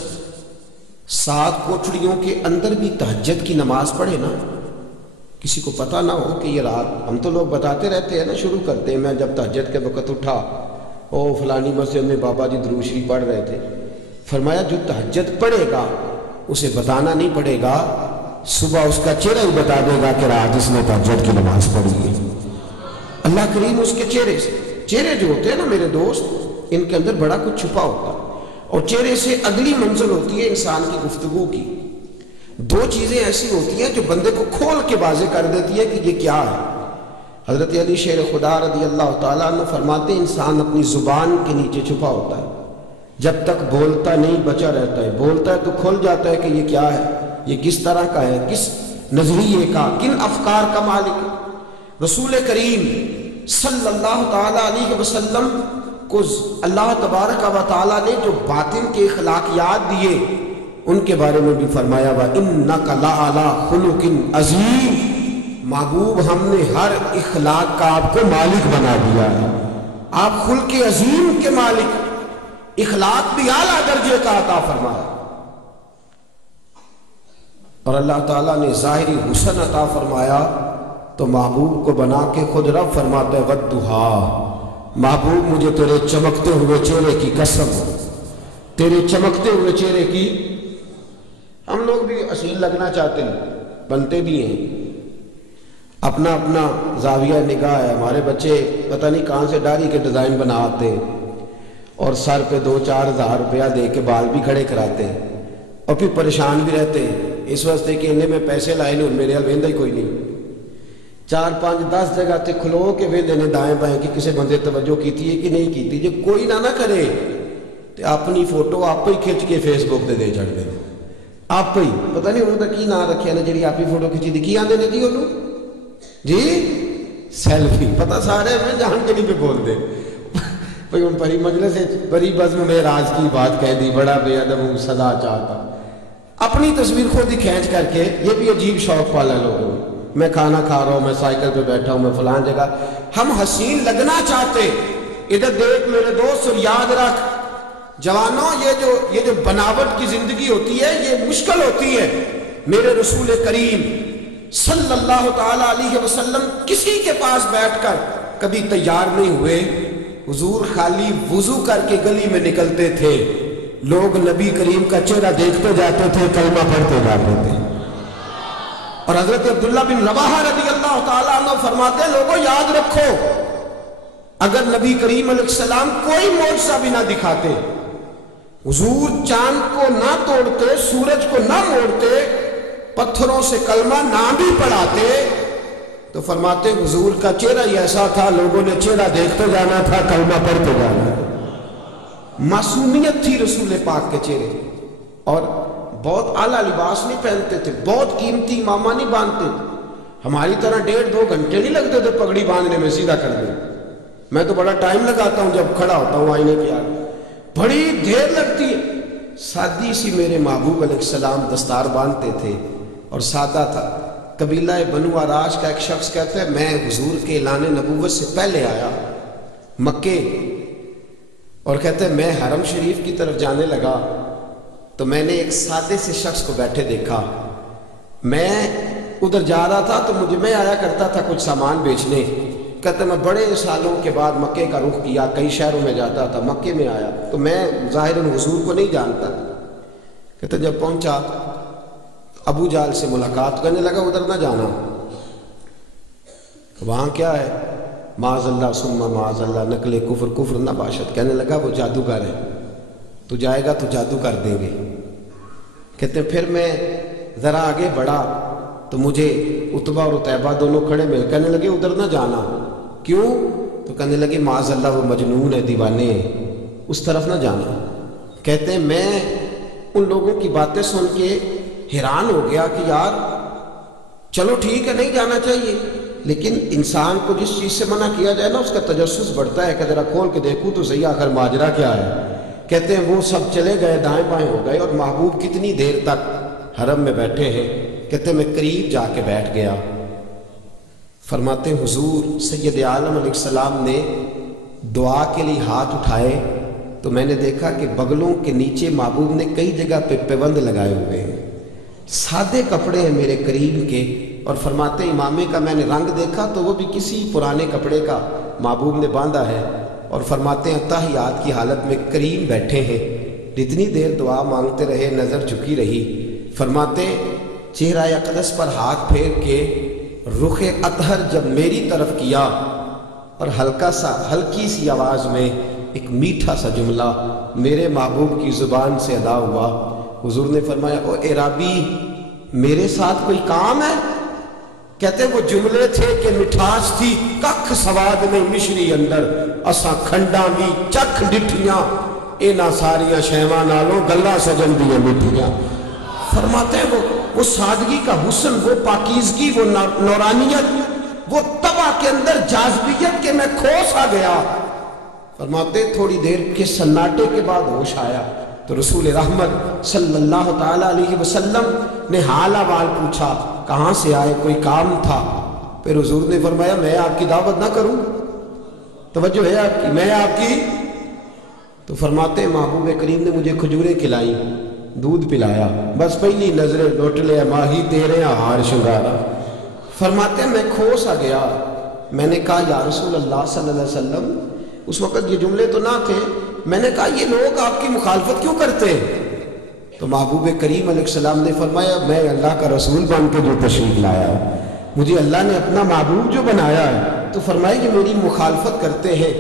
7 کوٹڑیوں کے اندر بھی تہجد کی نماز پڑھے نا، کسی کو پتہ نہ ہو کہ یہ رات، ہم تو لوگ بتاتے رہتے ہیں نا، شروع کرتے ہیں میں جب تہجد کے وقت اٹھا، او فلانی مسجد میں بابا جی درود شریف پڑھ رہے تھے۔ فرمایا جو تہجد پڑھے گا اسے بتانا نہیں پڑے گا، صبح اس کا چہرہ ہی بتا دے گا کہ رات اس نے تہجد کی نماز پڑھی ہے۔ اللہ کریم اس کے چہرے سے، چہرے جو ہوتے ہیں نا میرے دوست، ان کے اندر بڑا کچھ چھپا ہوتا ہے، اور چہرے سے اگلی منزل ہوتی ہے انسان کی گفتگو کی۔ 2 چیزیں ایسی ہوتی ہیں جو بندے کو کھول کے واضح کر دیتی ہے کہ یہ کیا ہے۔ حضرت علی شیر خدا رضی اللہ تعالیٰ عنہ فرماتے ہیں انسان اپنی زبان کے نیچے چھپا ہوتا ہے، جب تک بولتا نہیں بچا رہتا ہے، بولتا ہے تو کھل جاتا ہے کہ یہ کیا ہے، یہ کس طرح کا ہے، کس نظریے کا، کن افکار کا مالک ہے۔ رسول کریم صلی اللہ تعالیٰ علیہ وسلم کو اللہ تبارک و تعالیٰ نے جو باطن کے اخلاقیات دیے ان کے بارے میں بھی فرمایا وَإِنَّكَ لَعَلَىٰ خُلُقٍ عَظِيمٍ، محبوب ہم نے ہر اخلاق کا آپ کو مالک بنا دیا ہے، آپ خلق عظیم کے مالک، اخلاق بھی اعلیٰ درجے کا عطا فرمایا۔ اور اللہ تعالیٰ نے ظاہری حسن عطا فرمایا تو محبوب کو بنا کے خود رب فرماتا ہے وَالضُّحَىٰ، محبوب مجھے تیرے چمکتے ہوئے چہرے کی قسم، تیرے چمکتے ہوئے چہرے کی۔ ہم لوگ بھی اصیل لگنا چاہتے ہیں، بنتے بھی ہیں۔ اپنا اپنا زاویہ نگاہ ہے. ہمارے بچے پتہ نہیں کہاں سے داڑھی کے ڈیزائن بنا آتے ہیں اور سر پہ 2-4 ہزار روپیہ دے کے بال بھی کھڑے کراتے ہیں اور پھر پریشان بھی رہتے ہیں اس واسطے کہ انہیں میں پیسے لائے نہیں اور میرے حال وہدا ہی کوئی نہیں. 4-5-10 جگہ تے کھلو کے وہدے نے دائیں بائیں کہ کسی بندے توجہ کیتی ہے کہ نہیں کیتی. جب کوئی نہ کرے تو اپنی فوٹو آپ ہی کھچ کے فیس بک تے دے چڑھ دیں. آپ ہی پتہ نہیں انہوں نے کی نام رکھیا نے جی آپ ہی فوٹو کھچی دی کی آدھے نے جی انہوں جی سیلفی. پتہ سارے میں جان کے نہیں پہ بول دے بھئی ان پری مجلس بڑی بزم میں راز کی بات کہہ دی بڑا بے ادب ہوں سدا چاہتا. اپنی تصویر خود ہی کھینچ کر کے یہ بھی عجیب شوق والا لوگوں میں کھانا کھا رہا ہوں میں سائیکل پہ بیٹھا ہوں میں فلان جگہ. ہم حسین لگنا چاہتے. ادھر دیکھ میرے دوست اور یاد رکھ جوانوں یہ جو بناوٹ کی زندگی ہوتی ہے یہ مشکل ہوتی ہے. میرے رسول کریم صلی اللہ تعالی علیہ وسلم کسی کے پاس بیٹھ کر کبھی تیار نہیں ہوئے. حضور خالی وضو کر کے گلی میں نکلتے تھے. لوگ نبی کریم کا چہرہ دیکھتے جاتے تھے کلمہ پڑھتے جاتے تھے. اور حضرت عبداللہ بن رواحہ رضی اللہ تعالیٰ عنہ فرماتے لوگوں یاد رکھو اگر نبی کریم علیہ السلام کوئی معجزہ بھی نہ دکھاتے حضور چاند کو نہ توڑتے سورج کو نہ موڑتے پتھروں سے کلمہ نہ بھی پڑھاتے تو فرماتے حضور کا چہرہ ہی ایسا تھا لوگوں نے چہرہ دیکھتے جانا تھا کلمہ پڑھتے جانا. معصومیت تھی رسول پاک کے چہرے. اور بہت اعلیٰ لباس نہیں پہنتے تھے بہت قیمتی امامہ نہیں باندھتے تھے. ہماری طرح 1.5-2 گھنٹے نہیں لگتے تھے پگڑی باندھنے میں سیدھا کر دیں. میں تو بڑا ٹائم لگاتا ہوں جب کھڑا ہوتا ہوں آئینے کے آگے بڑی دیر لگتی ہے. سادی سی میرے محبوب علیہ السلام دستار باندھتے تھے اور سادہ تھا. قبیلہ بنو آراش کا ایک شخص کہتا ہے میں حضور کے اعلان نبوت سے پہلے آیا مکے اور کہتے ہیں میں حرم شریف کی طرف جانے لگا تو میں نے ایک سادے سے شخص کو بیٹھے دیکھا. میں ادھر جا رہا تھا تو میں آیا کرتا تھا کچھ سامان بیچنے. کہتے میں بڑے سالوں کے بعد مکے کا رخ کیا کئی شہروں میں جاتا تھا مکے میں آیا تو میں ظاہراً حضور کو نہیں جانتا. کہتے جب پہنچا ابو جال سے ملاقات کرنے لگا ادھر نہ جانا وہاں کیا ہے معاذ اللہ ثم معاذ اللہ نقل کفر نہ باشد. کہنے لگا وہ جادوگر ہے تو جائے گا تو جادو کر دیں گے. کہتے ہیں پھر میں ذرا آگے بڑھا تو مجھے عتبہ اور عتیبہ دونوں کھڑے مل کہنے لگے ادھر نہ جانا. کیوں؟ تو کہنے لگے معاذ اللہ وہ مجنون ہے دیوانے ہیں اس طرف نہ جانا. کہتے ہیں میں ان لوگوں کی باتیں سن کے حیران ہو گیا کہ یار چلو ٹھیک ہے نہیں جانا چاہیے لیکن انسان کو جس چیز سے منع کیا جائے نا اس کا تجسس بڑھتا ہے کہ ذرا کھول کے دیکھوں تو صحیح آخر ماجرا کیا ہے. کہتے ہیں وہ سب چلے گئے دائیں بائیں ہو گئے اور محبوب کتنی دیر تک حرم میں بیٹھے ہیں. کہتے ہیں میں قریب جا کے بیٹھ گیا. فرماتے ہیں حضور سید عالم علیہ السلام نے دعا کے لیے ہاتھ اٹھائے تو میں نے دیکھا کہ بغلوں کے نیچے محبوب نے کئی جگہ پہ پیوند لگائے ہوئے ہیں. سادے کپڑے ہیں میرے کریم کے اور فرماتے امامے کا میں نے رنگ دیکھا تو وہ بھی کسی پرانے کپڑے کا محبوب نے باندھا ہے. اور فرماتے ہیں تحیات کی حالت میں کریم بیٹھے ہیں. اتنی دیر دعا مانگتے رہے نظر جھکی رہی. فرماتے چہرہ اقدس پر ہاتھ پھیر کے رخ اطہر جب میری طرف کیا اور ہلکی سی آواز میں ایک میٹھا سا جملہ میرے محبوب کی زبان سے ادا ہوا. حضور نے فرمایا او عرابی میرے ساتھ کوئی کام ہے؟ کہتے وہ جملے تھے کہ مٹھاس تھی ککھ سواد میں مشری اندر اساں کھنڈاں بھی چکھ ڈٹھیاں اینا ساریاں شیواں نالوں گلا سجن دیاں مٹھیاں. فرماتے ہیں وہ سادگی کا حسن وہ پاکیزگی وہ نورانیت وہ طبع کے اندر جاذبیت کے میں کھوس آ گیا. فرماتے تھوڑی دیر کے سناٹے کے بعد ہوش آیا تو رسول رحمت صلی اللہ تعالی علیہ وسلم نے حال احوال پوچھا کہاں سے آئے کوئی کام تھا. پھر حضور نے فرمایا میں آپ کی دعوت نہ کروں توجہ ہے آپ کی میں آپ کی. تو فرماتے محبوب کریم نے مجھے کھجوریں کھلائی دودھ پلایا بس پہلی نظریں لوٹ لے ماہی تیرے ہار شنگارا. فرماتے میں کھوس آ گیا. میں نے کہا یا رسول اللہ صلی اللہ علیہ وسلم اس وقت یہ جملے تو نہ تھے. میں نے کہا یہ لوگ آپ کی مخالفت کیوں کرتے ہیں؟ تو محبوب کریم علیہ السلام نے فرمایا میں اللہ کا رسول بن کے جو تشریف لایا مجھے اللہ نے اپنا معبود جو بنایا ہے، تو فرمائے کہ میری مخالفت کرتے ہیں۔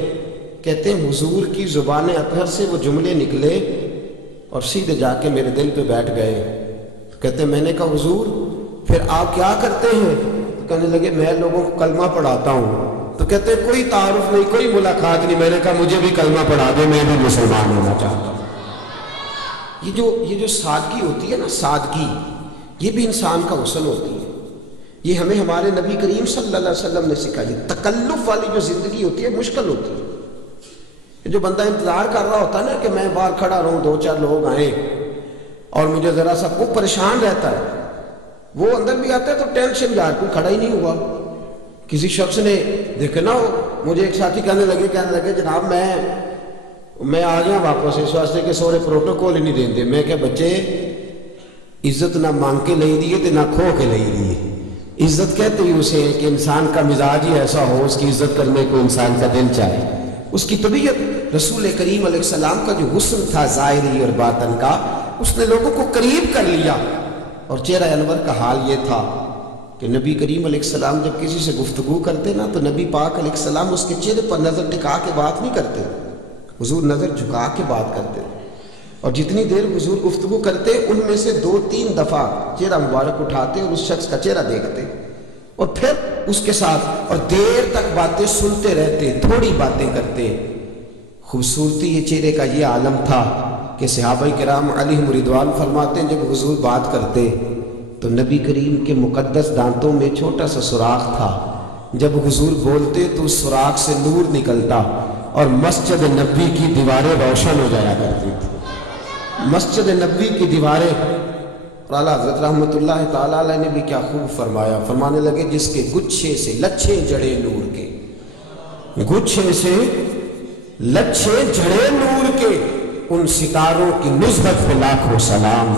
کہتے ہیں حضور کی زبان اطہر سے وہ جملے نکلے اور سیدھے جا کے میرے دل پہ بیٹھ گئے۔ کہتے ہیں میں نے کہا حضور پھر آپ کیا کرتے ہیں؟ تو کہنے لگے میں لوگوں کو کلمہ پڑھاتا ہوں۔ تو کہتے ہیں کوئی تعارف نہیں، کوئی ملاقات نہیں۔ میں نے کہا مجھے بھی کلمہ پڑھا دے، میں بھی مسلمان ہونا چاہتا ہوں۔ یہ جو سادگی ہوتی ہے نا، سادگی، یہ بھی انسان کا حسن ہوتی ہے۔ یہ ہمیں ہمارے نبی کریم صلی اللہ علیہ وسلم نے سکھائی۔ تکلف والی جو زندگی ہوتی ہے مشکل ہوتی ہے۔ جو بندہ انتظار کر رہا ہوتا ہے نا کہ میں باہر کھڑا رہوں، دو چار لوگ آئیں اور مجھے ذرا سا کو پریشان رہتا ہے، وہ اندر بھی آتا ہے تو ٹینشن، یار کوئی کھڑا ہی نہیں ہوا۔ کسی شخص نے دیکھا نا، مجھے ایک ساتھی کہنے لگے جناب میں آ گیا واپس اس واسطے کہ سورے پروٹوکول ہی نہیں دیں دے۔ میں کہ بچے عزت نہ مانگ کے لئی دیے تے نہ کھو کے لئی دیے۔ عزت کہتے ہی اسے ہے کہ انسان کا مزاج ہی ایسا ہو، اس کی عزت کرنے کو انسان کا دل چاہے، اس کی طبیعت۔ رسول کریم علیہ السلام کا جو حسن تھا ظاہری اور باطن کا، اس نے لوگوں کو قریب کر لیا۔ اور چہرہ انور کا حال یہ تھا کہ نبی کریم علیہ السلام جب کسی سے گفتگو کرتے نا تو نبی پاک علیہ السلام اس کے چہرے پر نظر ٹکا کے بات نہیں کرتے، حضور نظر جھکا کے بات کرتے۔ اور جتنی دیر حضور گفتگو کرتے ان میں سے 2-3 دفعہ چہرہ مبارک اٹھاتے اور اس شخص کا چہرہ دیکھتے اور پھر اس کے ساتھ اور دیر تک باتیں سنتے رہتے، تھوڑی باتیں کرتے۔ خوبصورتی یہ چہرے کا یہ عالم تھا کہ صحابہ کرام علیہم رضوان فرماتے ہیں جب حضور بات کرتے تو نبی کریم کے مقدس دانتوں میں چھوٹا سا سوراخ تھا، جب حضور بولتے تو اس سوراخ سے نور نکلتا اور مسجد نبی کی دیواریں روشن ہو جایا کرتی تھی۔ مسجد نبی کی دیواریں، اور اعلیٰ حضرت رحمۃ اللہ تعالیٰ علیہ نے بھی کیا خوب فرمایا، فرمانے لگے جس کے گچھے سے لچھے جڑے نور کے، گچھے سے لچھے جڑے نور کے، ان ستاروں کی نسبت پہ لاکھوں سلام،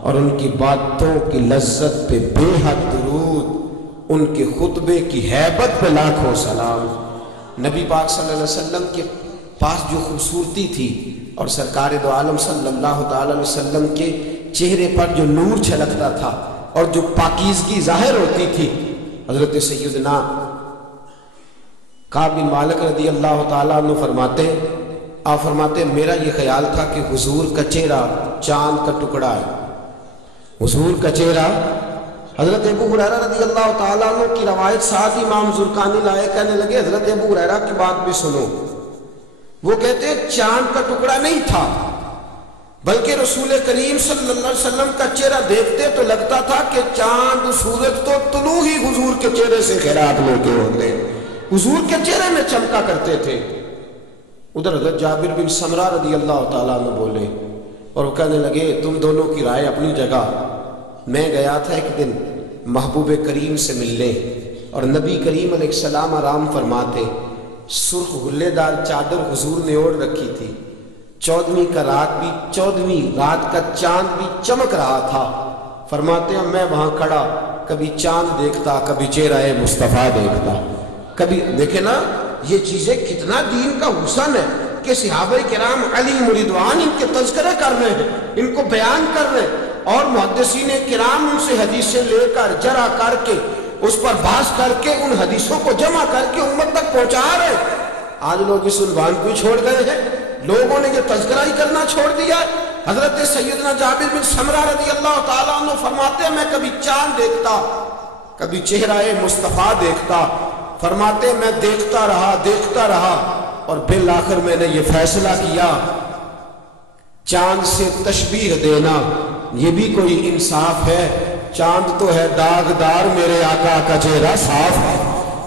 اور ان کی باتوں کی لذت پہ بے حد درود، ان کے خطبے کی ہیبت پہ لاکھوں سلام۔ نبی پاک صلی اللہ علیہ وسلم کے پاس جو خوبصورتی تھی اور سرکار دو عالم صلی اللہ تعالی علیہ وسلم کے چہرے پر جو نور چھلکتا تھا اور جو پاکیزگی ظاہر ہوتی تھی، حضرت سیدنا کعب بن مالک رضی اللہ تعالیٰ عنہ فرماتے میرا یہ خیال تھا کہ حضور کا چہرہ چاند کا ٹکڑا ہے، حضور کا چہرہ۔ حضرت ابو ہریرہ رضی اللہ تعالیٰ عنہ کی روایت ساتھ امام زرقانی لائے، کہنے لگے حضرت ابو ہریرہ کی بات بھی سنو۔ وہ کہتے ہیں چاند کا ٹکڑا نہیں تھا، بلکہ رسول کریم صلی اللہ علیہ وسلم کا چہرہ دیکھتے تو لگتا تھا کہ چاند سورج تو طلوع ہی حضور کے چہرے سے خیرات لے کے ہوتے، حضور کے چہرے میں چمکا کرتے تھے۔ ادھر حضرت جابر بن سمرہ رضی اللہ تعالیٰ عنہ بولے اور وہ کہنے لگے تم دونوں کی رائے اپنی جگہ۔ میں گیا تھا ایک دن محبوب کریم سے ملنے، اور نبی کریم علیہ السلام آرام فرماتے، سرخ غلے دار چادر حضور نے اوڑھ رکھی تھی، 14ویں رات کا چاند بھی چمک رہا تھا۔ فرماتے ہیں میں وہاں کھڑا کبھی چاند دیکھتا، کبھی چہرہ مصطفیٰ دیکھتا، کبھی دیکھے نا یہ چیزیں کتنا دین کا حسن ہے کہ صحابہ کرام علیہم رضوان ان کے تذکرے کر رہے ہیں، ان کو بیان کر رہے ہیں، اور محدثین کرام ان سے حدیثیں لے کر جرح کر کے اس پر بحث کر کے ان حدیثوں کو جمع کر کے امت تک پہنچا رہے ہیں۔ آج لوگ اس عنوان کو چھوڑ گئے ہیں، لوگوں نے یہ تذکرہ ہی کرنا چھوڑ دیا۔ حضرت سیدنا جابر بن سمرہ رضی اللہ تعالیٰ عنہ فرماتے ہیں میں کبھی چاند دیکھتا، کبھی چہرہ مصطفیٰ دیکھتا۔ فرماتے میں دیکھتا رہا اور بالآخر میں نے یہ فیصلہ کیا چاند سے تشبیہ دینا یہ بھی کوئی انصاف ہے؟ چاند تو ہے داغدار، میرے آقا کا چہرہ صاف ہے۔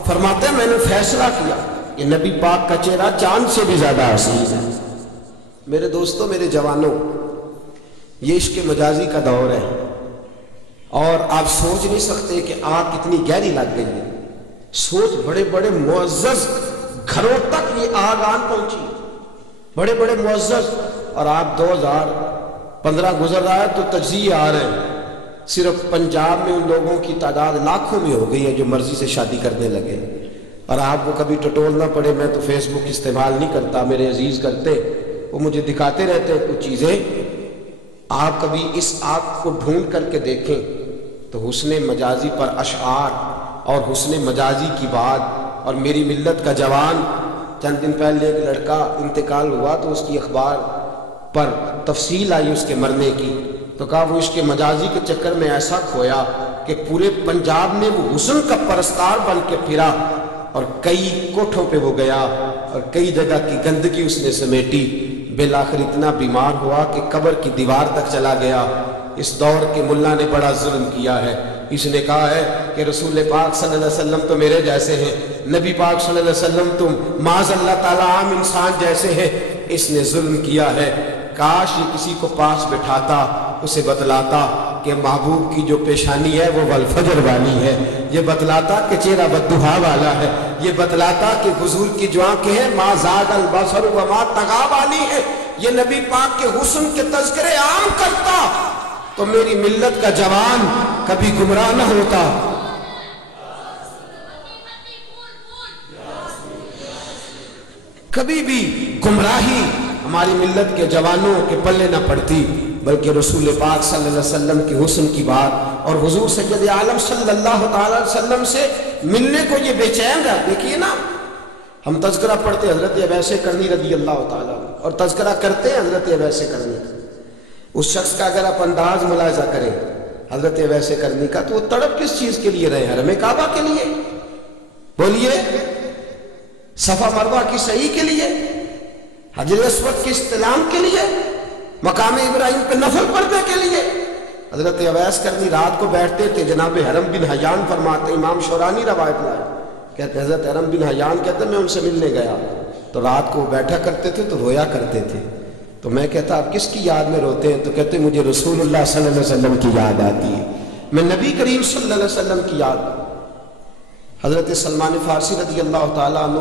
فرماتے ہیں میں نے فیصلہ کیا کہ نبی پاک کا چہرہ چاند سے بھی زیادہ عزیز ہے۔ میرے دوستوں، میرے جوانوں، یہ عشق مجازی کا دور ہے، اور آپ سوچ نہیں سکتے کہ آگ کتنی گہری لگ گئی ہے۔ سوچ بڑے بڑے معزز گھروں تک یہ آگ آن پہنچی، بڑے بڑے معزز، اور آپ 2015 گزر رہا ہے تو تجزیے آ رہے ہیں، صرف پنجاب میں ان لوگوں کی تعداد لاکھوں میں ہو گئی ہے جو مرضی سے شادی کرنے لگے۔ اور آپ کو کبھی ٹٹول نہ پڑے، میں تو فیس بک استعمال نہیں کرتا، میرے عزیز کرتے، وہ مجھے دکھاتے رہتے ہیں کچھ چیزیں۔ آپ کبھی اس آگ کو ڈھونڈ کر کے دیکھیں تو حسن مجازی پر اشعار اور حسن مجازی کی بات، اور میری ملت کا جوان، چند دن پہلے ایک لڑکا انتقال ہوا تو اس کی اخبار پر تفصیل آئی اس کے مرنے کی، تو کہا وہ عشق مجازی کے چکر میں ایسا کھویا کہ پورے پنجاب میں وہ حسن کا پرستار بن کے پھرا، اور کئی کوٹھوں پہ وہ گیا اور کئی جگہ کی گندگی اس نے سمیٹی، بالآخر اتنا بیمار ہوا کہ قبر کی دیوار تک چلا گیا۔ اس دور کے ملا نے بڑا ظلم کیا ہے، اس نے کہا ہے کہ رسول پاک صلی اللہ علیہ وسلم تو میرے جیسے ہیں، نبی پاک صلی اللہ علیہ وسلم تم معاذ اللہ تعالیٰ عام انسان جیسے ہیں۔ اس نے ظلم کیا ہے، کاش یہ کسی کو پاس بٹھاتا، اسے بتلاتا کہ محبوب کی جو پیشانی ہے وہ والفجر والی ہے، یہ بتلاتا کہ چہرہ بددہا والا ہے، یہ بتلاتا کہ حضور کی جو آنکھیں ہیں ما زاغ البصر وما طغی والی ہے، یہ نبی پاک کے حسن کے تذکرے عام کرتا تو میری ملت کا جوان کبھی گمراہ نہ ہوتا۔ کبھی بھی گمراہی ہماری ملت کے جوانوں کے پلے نہ پڑتی، بلکہ رسول پاک صلی اللہ علیہ وسلم کی حسن کی بات اور حضور سید عالم صلی اللہ تعالی علیہ وسلم سے ملنے کو یہ بے چین رہا۔ دیکھیے نا، ہم تذکرہ پڑھتے حضرت اویس کرنی رضی اللہ تعالیٰ اور تذکرہ کرتے ہیں حضرت اویس کرنی کا، اس شخص کا اگر آپ انداز ملاحظہ کریں حضرت اویس کرنی کا تو وہ تڑپ کس چیز کے لیے رہے؟ حرم کعبہ کے لیے، بولیے، صفا مروہ کی صحیح کے لیے، حجر اسود کے استلام کے لیے، مقام ابراہیم پہ نفل پڑھنے کے لیے۔ حضرت اویس کرنی رات کو بیٹھتے تھے، جناب حرم بن حیان فرماتے، امام شورانی روایت لائے، کہتے حضرت حرم بن حیان کہتے میں ان سے ملنے گیا تو رات کو بیٹھا کرتے تھے تو رویا کرتے تھے، تو میں کہتا آپ کس کی یاد میں روتے ہیں؟ تو کہتے مجھے رسول اللہ صلی اللہ علیہ وسلم کی یاد آتی ہے، میں نبی کریم صلی اللہ علیہ وسلم کی یاد۔ حضرت سلمان فارسی رضی اللہ تعالیٰ عنہ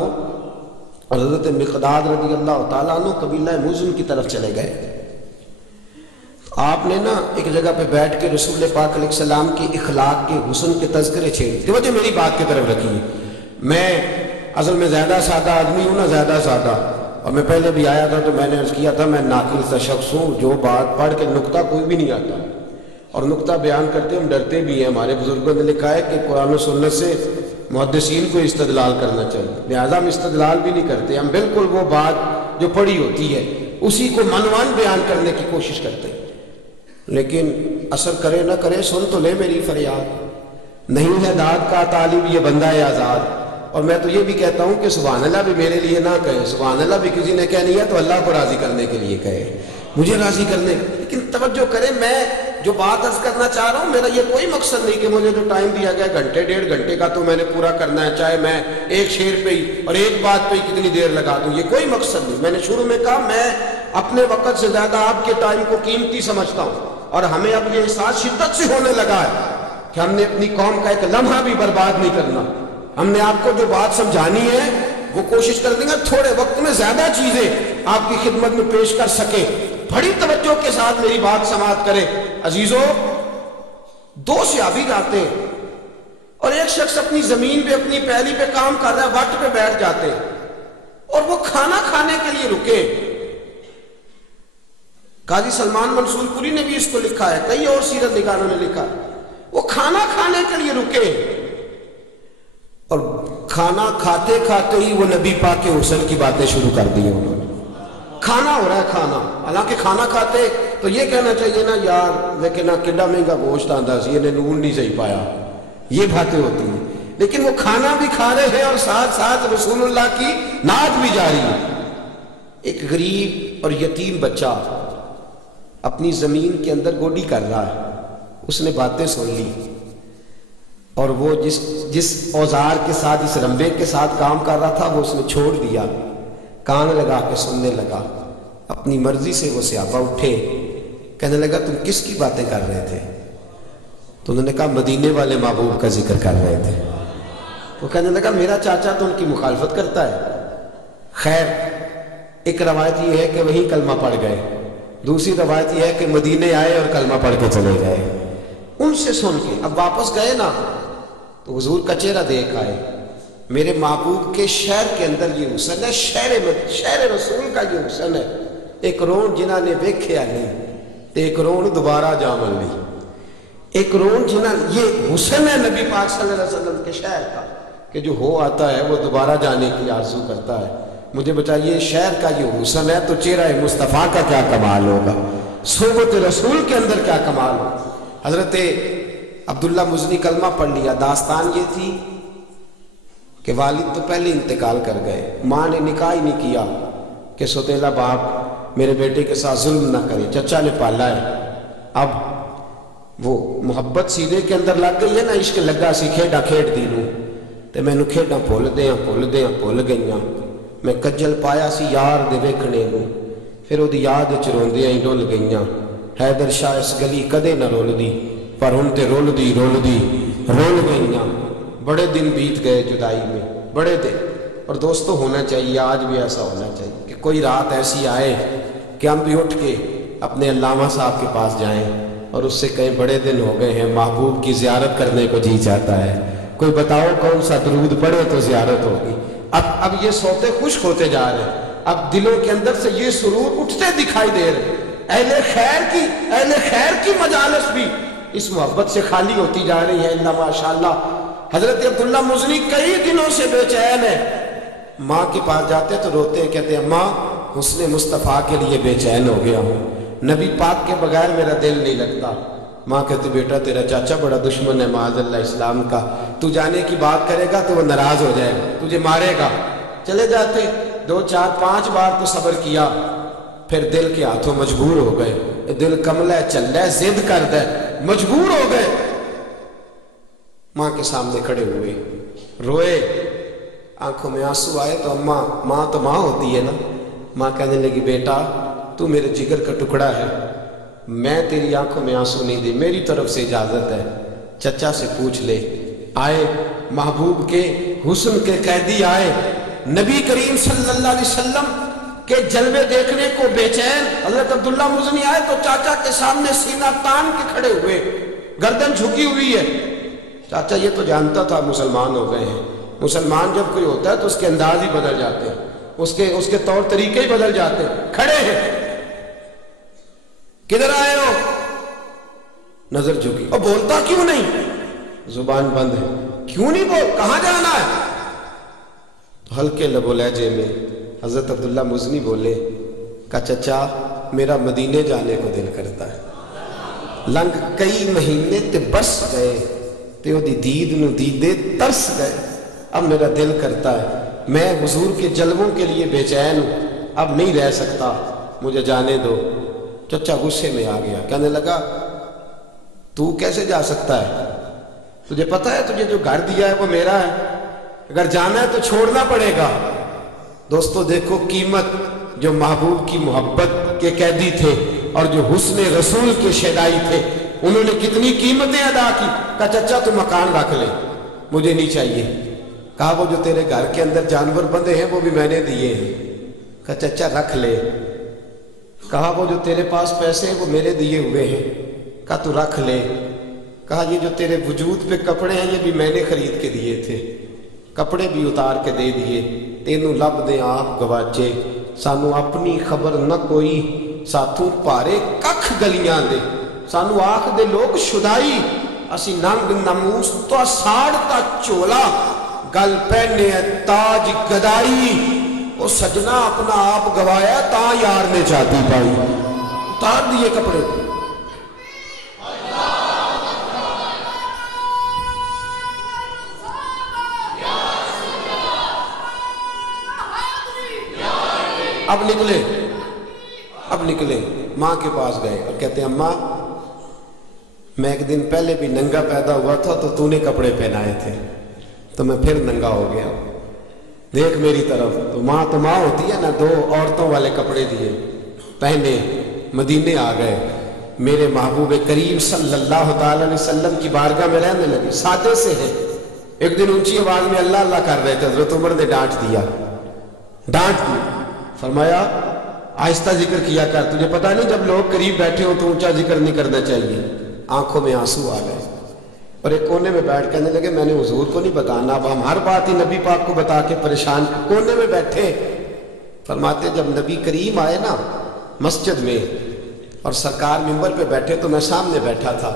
اور حضرت مقداد رضی اللہ تعالیٰ عنہ قبیلہ مزن کی طرف چلے گئے۔ آپ نے نا ایک جگہ پہ بیٹھ کے رسول پاک علیہ السلام کی اخلاق کے حسن کے تذکرے چھیڑ، توجہ میری بات کی طرف رکھیے، میں اصل میں زیادہ سادہ آدمی ہوں نا، زیادہ سادہ، اور میں پہلے بھی آیا تھا تو میں نے عرض کیا تھا میں ناقل سا شخص ہوں، جو بات پڑھ کے نقطہ کوئی بھی نہیں آتا، اور نقطہ بیان کرتے ہم ڈرتے بھی ہیں۔ ہمارے بزرگوں نے لکھا ہے کہ قرآن و سنت سے محدثین کو استدلال کرنا چاہیے، لہٰذا ہم استدلال بھی نہیں کرتے، ہم بالکل وہ بات جو پڑھی ہوتی ہے اسی کو منوان بیان کرنے کی کوشش کرتے ہیں، لیکن اثر کرے نہ کرے سن تو لے میری فریاد، نہیں ہے داد کا طالب یہ بندہ ہے آزاد۔ اور میں تو یہ بھی کہتا ہوں کہ سبحان اللہ بھی میرے لیے نہ کہے، سبحان اللہ بھی کسی نے کہنی ہے تو اللہ کو راضی کرنے کے لیے کہے، مجھے راضی کرنے، لیکن توجہ کرے میں جو بات عرض کرنا چاہ رہا ہوں میرا یہ کوئی مقصد نہیں کہ مجھے جو ٹائم دیا گیا گھنٹے ڈیڑھ گھنٹے کا تو میں نے پورا کرنا ہے، چاہے میں ایک شعر پہ ہی اور ایک بات پہ ہی کتنی دیر لگا دوں، یہ کوئی مقصد نہیں۔ میں نے شروع میں کہا میں اپنے وقت سے زیادہ آپ کے ٹائم کو قیمتی سمجھتا ہوں، اور ہمیں اب یہ احساس شدت سے ہونے لگا ہے کہ ہم نے اپنی قوم کا ایک لمحہ بھی برباد نہیں کرنا۔ ہم نے آپ کو جو بات سمجھانی ہے وہ کوشش کر دیں گے تھوڑے وقت میں زیادہ چیزیں آپ کی خدمت میں پیش کر سکیں۔ بڑی توجہ کے ساتھ میری بات سماعت کریں عزیزوں، دو صحابی جاتے ہیں اور ایک شخص اپنی زمین پہ اپنی پیلی پہ کام کر رہا ہے، وقت پہ بیٹھ جاتے ہیں اور وہ کھانا کھانے کے لیے رکے۔ قاضی سلمان منصور پوری نے بھی اس کو لکھا ہے، کئی اور سیرت نگاروں نے لکھا ہے، وہ کھانا کھانے کے لیے رکے اور کھانا کھاتے کھاتے ہی وہ نبی پاک کے حسن کی باتیں شروع کر دی انہوں نے۔ کھانا ہو رہا ہے کھانا، حالانکہ کھانا کھاتے تو یہ کہنا چاہیے نا یار لیکن کڈا مہنگا گوشت آندا سی انہیں نون نہیں صحیح پایا، یہ باتیں ہوتی ہیں، لیکن وہ کھانا بھی کھا رہے ہیں اور ساتھ ساتھ رسول اللہ کی نعت بھی جاری ہے۔ ایک غریب اور یتیم بچہ اپنی زمین کے اندر گوڈی کر رہا ہے، اس نے باتیں سن لی اور وہ جس اوزار کے ساتھ اس رمبے کے ساتھ کام کر رہا تھا وہ اس نے چھوڑ دیا، کان لگا کے سننے لگا۔ اپنی مرضی سے وہ صحابہ اٹھے، کہنے لگا تم کس کی باتیں کر رہے تھے؟ تو انہوں نے کہا مدینے والے محبوب کا ذکر کر رہے تھے۔ وہ کہنے لگا میرا چاچا تو ان کی مخالفت کرتا ہے۔ خیر ایک روایت یہ ہے کہ وہیں کلمہ پڑھ گئے، دوسری روایت یہ ہے کہ مدینے آئے اور کلمہ پڑھ کے چلے گئے۔ ان سے سن کے اب واپس گئے نا تو حضور کا چہرہ دیکھ آئے، میرے محبوب کے شہر کے اندر یہ حسن ہے، شہر رسول کا یہ حسن ہے، ایک رون جنہ نے ویکھیا نہیں تے ایک رون دوبارہ جامن لی۔ ایک رون جنا یہ حسن ہے نبی پاک صلی اللہ علیہ وسلم کے شہر کا کہ جو ہو آتا ہے وہ دوبارہ جانے کی آرزو کرتا ہے. مجھے بتائیے شہر کا یہ حسن ہے تو چہرہ مصطفیٰ کا کیا کمال ہوگا, صحبت رسول کے اندر کیا کمال ہوگا. حضرت عبداللہ مزنی کلمہ پڑھ لیا. داستان یہ تھی کہ والد تو پہلے انتقال کر گئے, ماں نے نکاح ہی نہیں کیا کہ سوتیلا باپ میرے بیٹے کے ساتھ ظلم نہ کرے, چچا نے پالا ہے. اب وہ محبت سینے کے اندر لگ گئی ہے نا, عشق لگا سی کھیڈا کھیڈ دی نوں تے مینوں کھیڈاں بھول گئیاں. میں کجل پایا سی یار دے ویکھنے نوں, پھر وہ یاد وچ روندیاں ہی ڈل گئیاں. حیدر شاہ اس گلی کدے نہ رول دی, پر ہن تے رول گئیاں. بڑے دن بیت گئے جدائی میں, بڑے دن. اور دوستو ہونا چاہیے, آج بھی ایسا ہونا چاہیے کہ کوئی رات ایسی آئے کہ ہم بھی اٹھ کے اپنے علامہ صاحب کے پاس جائیں اور اس سے کہیں بڑے دن ہو گئے ہیں, محبوب کی زیارت کرنے کو جی چاہتا ہے, کوئی بتاؤ کون سا درود پڑھے تو زیارت ہوگی. اب یہ سوتے خشک ہوتے جا رہے ہیں, اب دلوں کے اندر سے یہ سرور اٹھتے دکھائی دے رہے. اہل خیر کی مجالس بھی اس محبت سے خالی ہوتی جا رہی ہے. اللہ ماشاءاللہ. حضرت عبداللہ مزنی کئی دنوں سے بے چین ہے. ماں کے پاس جاتے تو روتے ہیں, کہتے ہیں ماں حسن مصطفیٰ کے لیے بے چین ہو گیا ہوں, نبی پاک کے بغیر میرا دل نہیں لگتا. ماں کہتی بیٹا تیرا چاچا بڑا دشمن ہے معاذ اللہ اسلام کا, تو جانے کی بات کرے گا تو وہ ناراض ہو جائے گا, تجھے مارے گا. چلے جاتے, 2 4 5 بار تو صبر کیا, پھر دل کے ہاتھوں مجبور ہو گئے. دل کملا ہے, چل رہا ہے, ضد کرتا ہے, مجبور ہو گئے. ماں کے سامنے کھڑے ہوئے, روئے, آنکھوں میں آنسو آئے. تو ماں تو ماں ہوتی ہے نا. ماں کہنے لگی بیٹا تو میرے جگر کا ٹکڑا ہے, میں تیری آنکھوں میں آنسو نہیں دے, میری طرف سے اجازت ہے, چچا سے پوچھ لے. آئے محبوب کے حسن کے قیدی آئے, نبی کریم صلی اللہ علیہ وسلم کے جلوے دیکھنے کو بے چین. حضرت عبداللہ مزنی آئے تو چاچا کے سامنے سینہ تان کے کھڑے ہوئے, گردن جھکی ہوئی ہے. چاچا یہ تو جانتا تھا مسلمان ہو گئے ہیں. مسلمان جب کوئی ہوتا ہے تو اس کے انداز ہی بدل جاتے ہیں, اس کے طور طریقے ہی بدل جاتے ہیں. کھڑے ہیں, کدھر آئے ہو؟ نظر جھکی. اور بولتا کیوں نہیں؟ زبان بند ہے. کیوں نہیں بول, کہاں جانا ہے؟ تو ہلکے لب و لہجے میں حضرت عبداللہ مزنی بولے, کہا چچا میرا مدینے جانے کو دل کرتا ہے. لنگ کئی مہینے تے برس گئے, تے وہ دی دید نو دیدے ترس گئے. اب میرا دل کرتا ہے, میں حضور کے جلووں کے لیے بے چین ہوں, اب نہیں رہ سکتا, مجھے جانے دو. چچا غصے میں آ گیا, کہنے لگا تو کیسے جا سکتا ہے؟ تجھے پتہ ہے تجھے جو گھر دیا ہے وہ میرا ہے, اگر جانا ہے تو چھوڑنا پڑے گا. دوستو دیکھو قیمت جو محبوب کی محبت کے قیدی تھے اور جو حسن رسول کے شیدائی تھے, انہوں نے کتنی قیمتیں ادا کی. کہا چچا تو مکان رکھ لے, مجھے نہیں چاہیے. کہا وہ جو تیرے گھر کے اندر جانور بندے ہیں وہ بھی میں نے دیے ہیں. کہا چچا رکھ لے. کہا وہ جو تیرے پاس پیسے ہیں وہ میرے دیے ہوئے ہیں. کہا تو رکھ لے. کہا یہ جو تیرے وجود پہ کپڑے ہیں یہ بھی میں نے خرید کے دیے تھے, کپڑے بھی اتار کے دے دیے. تینوں لب دے آپ گواچے, سانو اپنی خبر نہ کوئی, ساتھوں پارے ککھ گلیاں دے. سانو آکھ دے لوگ شدائی, اسی ننگ نموس تو ساڑ تا چولا, گل پہنے تاج گدائی. وہ سجنا اپنا آپ گوایا تا یار نے چاہتی پائی. اتار دیے کپڑے. اب نکلے ماں کے پاس گئے اور کہتے ہیں اماں میں ایک دن پہلے بھی ننگا پیدا ہوا تھا تو نے کپڑے پہنائے تھے, تو میں پھر ننگا ہو گیا, دیکھ میری طرف. تو ماں ہوتی ہے نا, 2 عورتوں والے کپڑے دیے, پہنے, مدینے آ گئے. میرے محبوب کریم صلی اللہ تعالی علیہ وسلم کی بارگاہ میں رہنے لگے. سادے سے ہیں. ایک دن اونچی آواز میں اللہ اللہ کر رہے تھے, حضرت عمر نے ڈانٹ دیا. فرمایا آہستہ ذکر کیا کر, تجھے پتہ نہیں جب لوگ قریب بیٹھے ہو تو اونچا ذکر نہیں کرنا چاہیے. آنکھوں میں آنسو آ گئے اور ایک کونے میں بیٹھ کہنے لگے میں نے حضور کو نہیں بتانا, اب ہم ہر بات ہی نبی پاک کو بتا کے پریشان. کونے میں بیٹھے. فرماتے جب نبی کریم آئے نا مسجد میں اور سرکار منبر پہ بیٹھے تو میں سامنے بیٹھا تھا.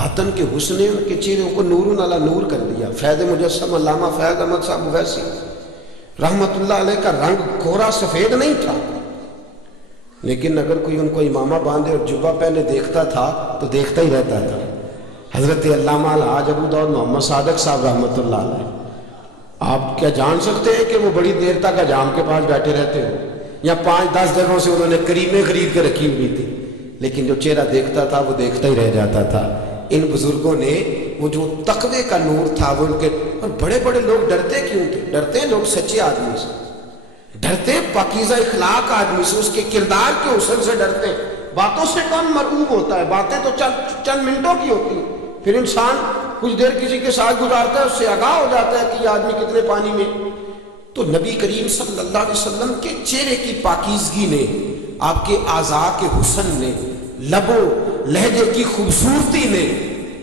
باطن کے حسن نے ان کے چہروں کو نور علی نور کر دیا۔ فیض مجسم علامہ فیض احمد صاحب ویسی رحمت اللہ علیہ کا رنگ گھورا سفید نہیں تھا، لیکن اگر کوئی ان کو امامہ باندھے اور جبہ پہنے دیکھتا تھا تو دیکھتا ہی رہتا تھا۔ حضرت علامہ الحاج ابو داؤد محمد صادق صاحب رحمت اللہ علیہ، آپ کیا جان سکتے ہیں کہ وہ بڑی دیر تک حجام کے پاس بیٹھے رہتے ہو، یا 5-10 جگہوں سے انہوں نے کریمیں خرید کے رکھی ہوئی تھی، لیکن جو چہرہ دیکھتا تھا وہ دیکھتا ہی رہ جاتا تھا۔ ان بزرگوں نے وہ جو تقوی کا نور تھا وہ ان کے، اور بڑے بڑے لوگ ڈرتے کیوں تھے؟ ڈرتے ہیں لوگ سچے آدمی سے، ڈرتے ہیں پاکیزہ اخلاق آدمی سے، اس کے کردار کے حسن سے ڈرتے ہیں۔ باتوں سے کون مرعوب ہوتا ہے؟ باتیں تو چند منٹوں کی ہوتی ہیں، پھر انسان کچھ دیر کسی کے ساتھ گزارتا ہے، اس سے آگاہ ہو جاتا ہے کہ یہ آدمی کتنے پانی میں۔ تو نبی کریم صلی اللہ علیہ وسلم کے چہرے کی پاکیزگی نے، آپ کے اعضاء کے حسن نے، لب و لہجے کی خوبصورتی نے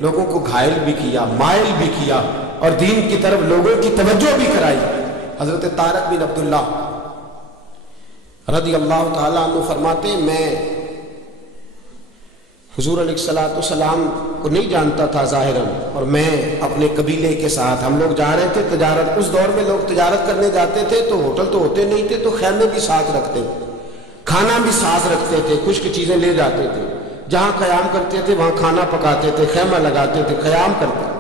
لوگوں کو گھائل بھی کیا، مائل بھی کیا، اور دین کی طرف لوگوں کی توجہ بھی کرائی۔ حضرت طارق بن عبداللہ رضی اللہ تعالیٰ عنہ فرماتے ہیں میں حضور علیہ السلام کو نہیں جانتا تھا ظاہراً، اور میں اپنے قبیلے کے ساتھ، ہم لوگ جا رہے تھے تجارت، اس دور میں لوگ تجارت کرنے جاتے تھے تو ہوٹل تو ہوتے نہیں تھے، تو خیمے بھی ساتھ رکھتے تھے، کھانا بھی ساتھ رکھتے تھے، خشک چیزیں لے جاتے تھے، جہاں قیام کرتے تھے وہاں کھانا پکاتے تھے، خیمہ لگاتے تھے، قیام کرتے تھے۔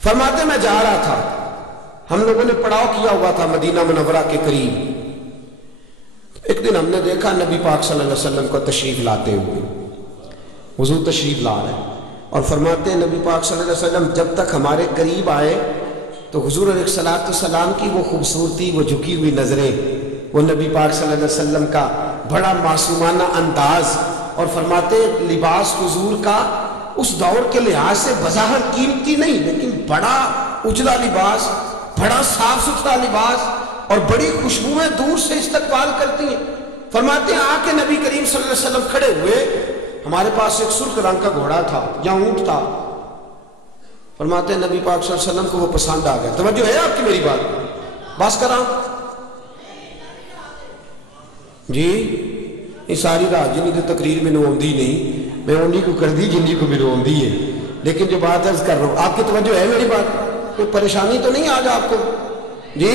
فرماتے میں جا رہا تھا، ہم لوگوں نے پڑاؤ کیا ہوا تھا مدینہ منورہ کے قریب، ایک دن ہم نے دیکھا نبی پاک صلی اللہ علیہ وسلم کو تشریف لاتے ہوئے، حضور تشریف لا رہے ہیں، اور فرماتے ہیں نبی پاک صلی اللہ علیہ وسلم جب تک ہمارے قریب آئے تو حضور علیہ السلام کی وہ خوبصورتی، وہ جھکی ہوئی نظریں، وہ نبی پاک صلی اللہ علیہ وسلم کا بڑا معصومانہ انداز، اور فرماتے ہیں لباس حضور کا اس دور کے لحاظ سے بظاہر قیمتی نہیں، لیکن بڑا اجلا لباس، بڑا صاف ستھرا لباس، اور بڑی خوشبوئیں دور سے استقبال کرتی ہیں۔ فرماتے ہیں آ کے نبی کریم صلی اللہ علیہ وسلم کھڑے ہوئے، ہمارے پاس ایک سرخ رنگ کا گھوڑا تھا یا اونٹ تھا، فرماتے ہیں نبی پاک صلی اللہ علیہ وسلم کو وہ پسند آ گیا۔ توجہ ہے آپ کی میری بات؟ بس کراں جی، یہ ساری رات جنہی تو تقریر میں آتی نہیں، میں انہی کو کر دی جنہی کو میرے آتی ہے، لیکن جو بات عرض کر رہا ہوں آپ کی توجہ ہے میری بات؟ کوئی پریشانی تو نہیں آج آپ کو؟ جی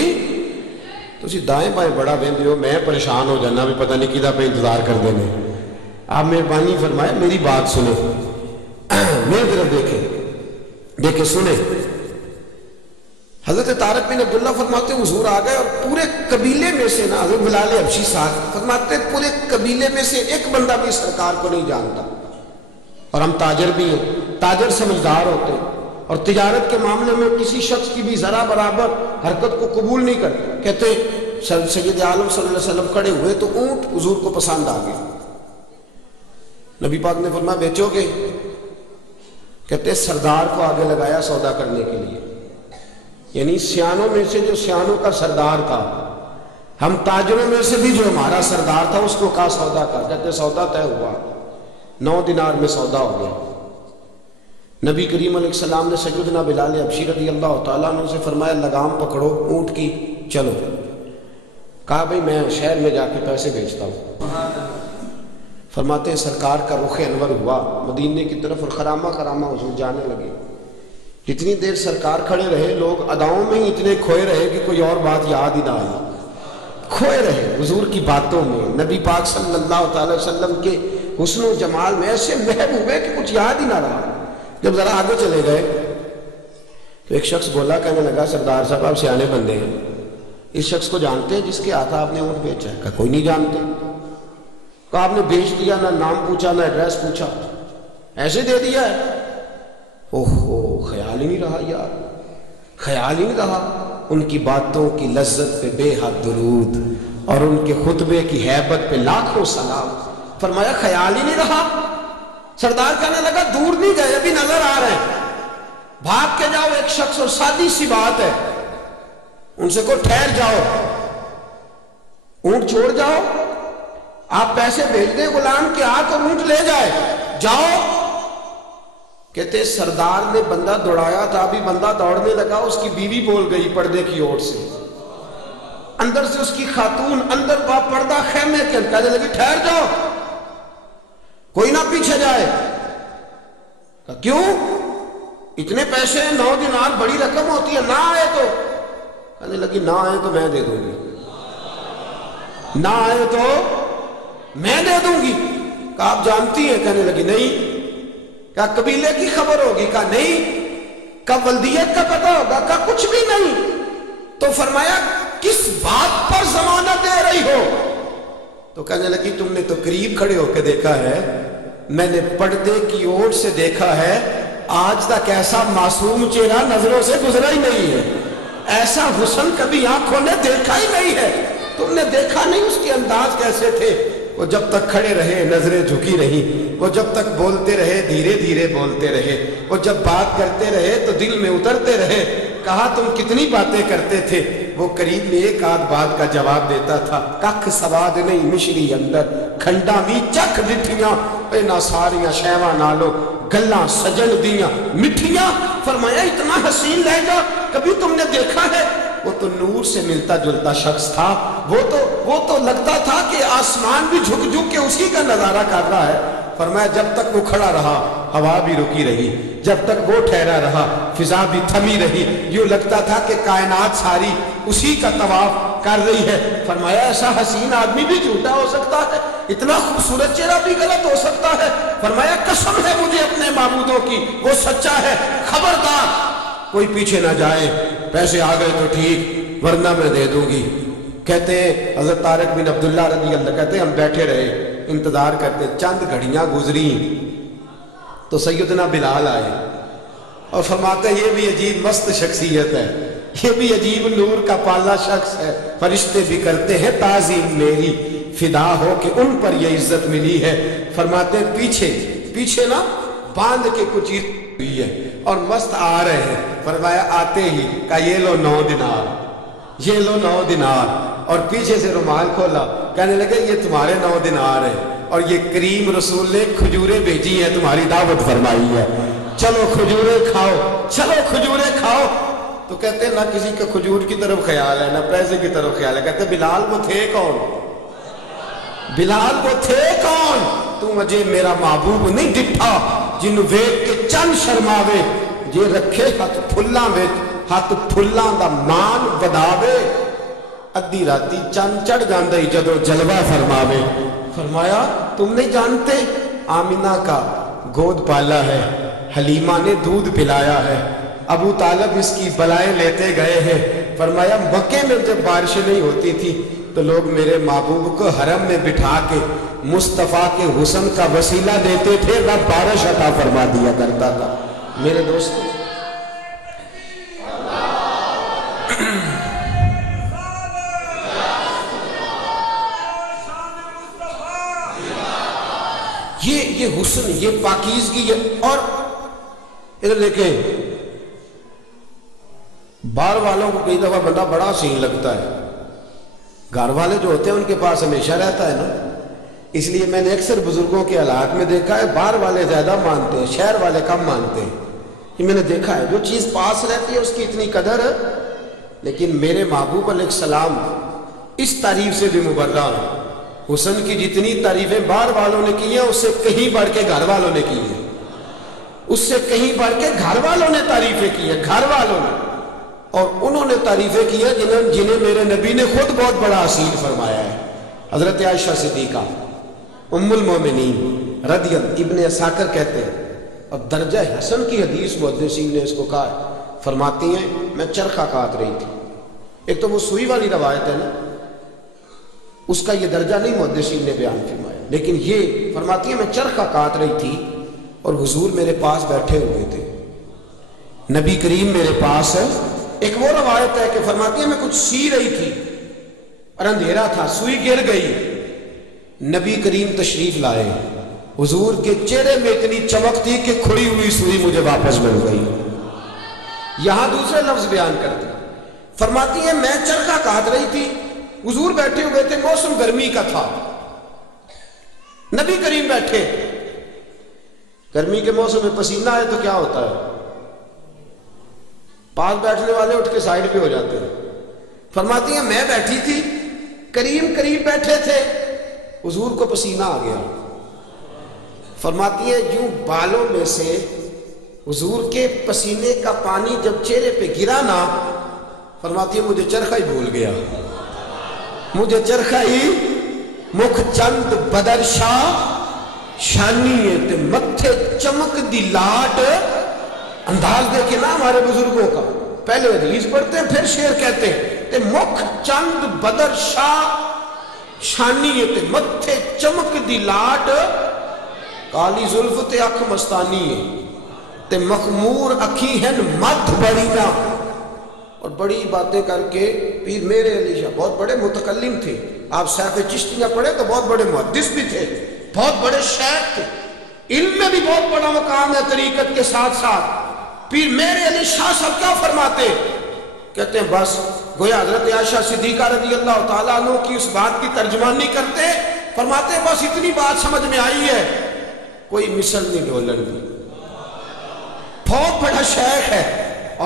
تسی دائیں بائیں بڑا بہندے ہو، میں پریشان ہو جانا بھی پتہ نہیں کدھا پہ انتظار کر دینے۔ آپ مہربانی فرمائے میری بات سنیں، میری طرف دیکھیں سنیں۔ حضرت طارق بن عبداللہ فرماتے ہیں حضور آ گئے، اور پورے قبیلے میں سے نا، حضرت بلال حبشی صاحب فرماتے ہیں پورے قبیلے میں سے ایک بندہ بھی سرکار کو نہیں جانتا، اور ہم تاجر بھی ہیں، تاجر سمجھدار ہوتے ہیں، اور تجارت کے معاملے میں کسی شخص کی بھی ذرا برابر حرکت کو قبول نہیں کرتے۔ کہتے سید عالم صلی اللہ علیہ وسلم کھڑے ہوئے تو اونٹ حضور کو پسند آ گیا، نبی پاک نے فرمایا بیچو گے؟ کہتے سردار کو آگے لگایا سودا کرنے کے لیے، یعنی سیانوں میں سے جو سیانوں کا سردار تھا، ہم تاجروں میں سے بھی جو ہمارا سردار تھا اس کو کہا سودا کر، کہتے سودا طے ہوا، 9 دینار میں سودا ہو گیا۔ نبی کریم علیہ السلام نے سیدنا بلال حبشی رضی اللہ تعالیٰ عنہ سے فرمایا لگام پکڑو اونٹ کی، چلو۔ کہا بھئی میں شہر میں جا کے پیسے بھیجتا ہوں۔ فرماتے ہیں سرکار کا رخ انور ہوا مدینے کی طرف، اور خرامہ خرامہ حضور جانے لگے۔ جتنی دیر سرکار کھڑے رہے لوگ اداؤں میں ہی اتنے کھوئے رہے کہ کوئی اور بات یاد ہی نہ آئی، کھوئے رہے حضور کی باتوں میں، نبی پاک صلی اللہ تعالی وسلم کے حسن و جمال میں ایسے محب ہوئے کہ کچھ یاد ہی نہ رہا۔ جب ذرا آگے چلے گئے تو ایک شخص بولا، کہنے لگا سردار صاحب آپ سیانے بندے ہیں، اس شخص کو جانتے ہیں جس کے ہاتھ آپ نے اونٹ بیچا ہے؟ کہا کوئی نہیں جانتے۔ کہا آپ نے بیچ دیا، نہ نام پوچھا نہ ایڈریس پوچھا، ایسے دے دیا ہے؟ اوہو خیال ہی نہیں رہا یار، خیال ہی نہیں رہا۔ ان کی باتوں کی لذت پہ بے حد درود، اور ان کے خطبے کی ہیبت پہ لاکھوں سلام۔ فرمایا خیال ہی نہیں رہا۔ سردار کہنے لگا دور نہیں گئے، ابھی نظر آ رہے ہیں، بھاگ کے جاؤ ایک شخص، اور سادی سی بات ہے، ان سے کو ٹھہر جاؤ، اونٹ چھوڑ جاؤ، آپ پیسے بھیج دیں غلام کے ہاتھ اور اونٹ لے جائے، جاؤ۔ کہتے سردار نے بندہ دوڑایا تھا، ابھی بندہ دوڑنے لگا، اس کی بیوی بول گئی پردے کی اوٹ سے، اندر سے اس کی خاتون اندر با پردہ خیمے کے کہنے لگی ٹھہر جاؤ، کوئی نہ پیچھے جائے۔ کہا کیوں؟ اتنے پیسے 9 دینار بڑی رقم ہوتی ہے، نہ آئے تو؟ کہنے لگی نہ آئے تو میں دے دوں گی، نہ آئے تو میں دے دوں گی۔ کہا آپ جانتی ہیں؟ کہنے لگی نہیں۔ کہا قبیلے کی خبر ہوگی؟ کہا نہیں۔ کہا ولدیت کا پتہ ہوگا؟ کہا کچھ بھی نہیں۔ تو فرمایا کس بات پر ضمانت دے رہی ہو؟ تو کہنے لگی تم نے تو قریب کھڑے ہو کے دیکھا ہے، میں نے پردے کی اوٹ سے دیکھا ہے، آج تک ایسا معصوم چہرہ نظروں سے گزرا ہی نہیں ہے، ایسا حسن کبھی آنکھوں نے دیکھا ہی نہیں ہے، تم نے دیکھا نہیں اس کے انداز کیسے تھے؟ وہ جب تک کھڑے رہے نظریں جھکی رہی، وہ جب تک بولتے رہے دھیرے دھیرے بولتے رہے، وہ جب بات کرتے رہے تو دل میں اترتے رہے۔ کہا تم کتنی باتیں کرتے تھے؟ وہ قریب میں ایک آدھ بات کا جواب دیتا تھا، ککھ سواد نہیں مشری اندر، کھنڈا بھی چکھ ڈٹھیاں، اینا ساریاں شیواں نالو گلاں سجن دیاں مٹھیاں۔ فرمایا اتنا حسین لہجہ کبھی تم نے دیکھا ہے؟ وہ تو نور سے ملتا جلتا شخص تھا، وہ تو لگتا تھا کہ آسمان بھی جھک جھک کے اسی کا نظارہ کر رہا ہے۔ فرمایا جب تک وہ کھڑا رہا ہوا بھی رکی رہی، جب تک وہ ٹھہرا رہا فضا بھی تھمی رہی، یوں لگتا تھا کہ کائنات ساری اسی کا طواف کر رہی ہے۔ فرمایا ایسا حسین آدمی بھی جھوٹا ہو سکتا ہے، اتنا خوبصورت چہرہ بھی غلط ہو سکتا ہے؟ فرمایا قسم ہے مجھے اپنے معبودوں کی، وہ سچا ہے، خبردار کوئی پیچھے نہ جائے، پیسے آ گئے تو ٹھیک ورنہ میں دے دوں گی۔ کہتے ہیں حضرت طارق بن عبداللہ رضی اللہ کہتے ہیں ہم بیٹھے رہے انتظار کرتے، چند گھڑیاں گزری تو سیدنا بلال آئے اور فرماتے ہیں یہ بھی عجیب مست شخصیت ہے، یہ بھی عجیب نور کا پالا شخص ہے، فرشتے بھی کرتے ہیں تعظیم میری، فدا ہو کہ ان پر یہ عزت ملی ہے۔ فرماتے ہیں پیچھے نا باندھ کے کچھ چیز ہوئی ہے اور مست آ رہے ہیں۔ فرمایا آتے ہی کہا یہ لو 9 دینار، یہ لو 9 دینار، اور پیچھے سے رومال کھولا، کہنے لگے یہ تمہارے 9 دینار ہیں اور یہ کریم رسول نے کھجوریں بھیجی ہیں، تمہاری دعوت فرمائی ہے، چلو کھجوریں کھاؤ، چلو کھجوریں کھاؤ۔ تو کہتے ہیں نہ کسی کا کھجور کی طرف خیال ہے نہ پیسے کی طرف خیال ہے۔ کہتے ہیں بلال وہ تھے کون؟ بلال وہ تھے کون؟ تو مجھے میرا محبوب نہیں ڈٹھا جنوں ویکھ کے چند شرماوے، جے رکھے ہاتھ پھلاں وچ ہاتھ پھلاں دا مان وداوے، ادھی راتی چند چڑھ جاندے جدو جلوہ فرماوے۔ فرمایا تم نہیں جانتے آمینہ کا گود پالا ہے، حلیمہ نے دودھ پلایا ہے، ابو طالب اس کی بلائیں لیتے گئے ہیں۔ فرمایا مکے میں جب بارشیں نہیں ہوتی تھی تو لوگ میرے محبوب کو حرم میں بٹھا کے مصطفیٰ کے حسن کا وسیلہ دیتے تھے، رب بارش عطا فرما دیا کرتا تھا۔ میرے دوستو یہ حسن، یہ پاکیزگی، اور ادھر دیکھیں باہر والوں کو کئی دفعہ بندہ بڑا حسین لگتا ہے، گھر والے جو ہوتے ہیں ان کے پاس ہمیشہ رہتا ہے نا، اس لیے میں نے اکثر بزرگوں کے حالات میں دیکھا ہے باہر والے زیادہ مانتے ہیں، شہر والے کم مانتے ہیں۔ یہ میں نے دیکھا ہے، جو چیز پاس رہتی ہے اس کی اتنی قدر ہے۔ لیکن میرے محبوب علیہ السلام اس تعریف سے بھی مبرہ ہیں، حسن کی جتنی تعریفیں باہر والوں نے کی ہیں اس سے کہیں بڑھ کے گھر والوں نے کی ہیں، اس سے کہیں بڑھ کے گھر والوں نے تعریفیں کی ہیں، گھر والوں نے، اور انہوں نے تعریفیں کی ہیں جنہیں میرے نبی نے خود بہت بڑا حسین فرمایا ہے۔ حضرت عائشہ صدیقہ ام المومنین رضی اللہ ابن اساکر کہتے ہیں، اور درجہ حسن کی حدیث محدثین نے اس کو کہا ہے، فرماتی ہیں میں چرخہ کاٹ رہی تھی، ایک تو وہ سوئی والی روایت ہے نا، اس کا یہ درجہ نہیں محدثین نے بیان فرمایا، لیکن یہ فرماتی ہیں میں چرخہ کاٹ رہی تھی اور حضور میرے پاس بیٹھے ہوئے تھے، نبی کریم میرے پاس ہے۔ ایک وہ روایت ہے کہ فرماتی ہیں میں کچھ سی رہی تھی اور اندھیرا تھا، سوئی گر گئی، نبی کریم تشریف لائے، حضور کے چہرے میں اتنی چمک تھی کہ کھڑی ہوئی سوئی مجھے واپس مل گئی۔ یہاں دوسرے لفظ بیان کرتے فرماتی ہیں میں چرخہ کاٹ رہی تھی، حضور بیٹھے ہوئے تھے، موسم گرمی کا تھا، نبی کریم بیٹھے، گرمی کے موسم میں پسینہ آئے تو کیا ہوتا ہے، پاس بیٹھنے والے اٹھ کے سائڈ پہ ہو جاتے ہیں۔ فرماتی ہیں میں بیٹھی تھی، قریب بیٹھے تھے، حضور کو پسینہ آ گیا۔ فرماتی ہیں یوں بالوں میں سے حضور کے پسینے کا پانی جب چہرے پہ گرا نا، فرماتی ہے مجھے چرخہ ہی بھول گیا، مجھے چرخہ ہی مکھ چند بدر شاہ شانی تے متھے چمک دی لاٹ، انداز دیکھے نا ہمارے بزرگوں کا، پہلے حدیث پڑھتے ہیں پھر شعر کہتے ہیں، تے مکھ چند بدر شاہ شانی تے متھے چمک دی لاٹ، کالی زلف تے اکھ مستانی ہے تے مخمور اکھی ہیں مدھ بڑی نا۔ اور بڑی باتیں کر کے پیر میرے علی شاہ بہت بڑے متکلم تھے، آپ سیف چشتیہ پڑھے تو بہت بڑے محدث بھی تھے، بہت بڑے شیخ تھے، علم میں بھی بہت بڑا مقام ہے طریقت کے ساتھ ساتھ۔ پیر میرے علی شاہ صاحب کیا فرماتے، کہتے ہیں بس گویا حضرت عائشہ صدیقہ رضی اللہ تعالیٰ عنہ کی اس بات کی ترجمانی کرتے، فرماتے ہیں بس اتنی بات سمجھ میں آئی ہے، کوئی مثل نہیں ڈھولن دی، بہت بڑا شیخ ہے۔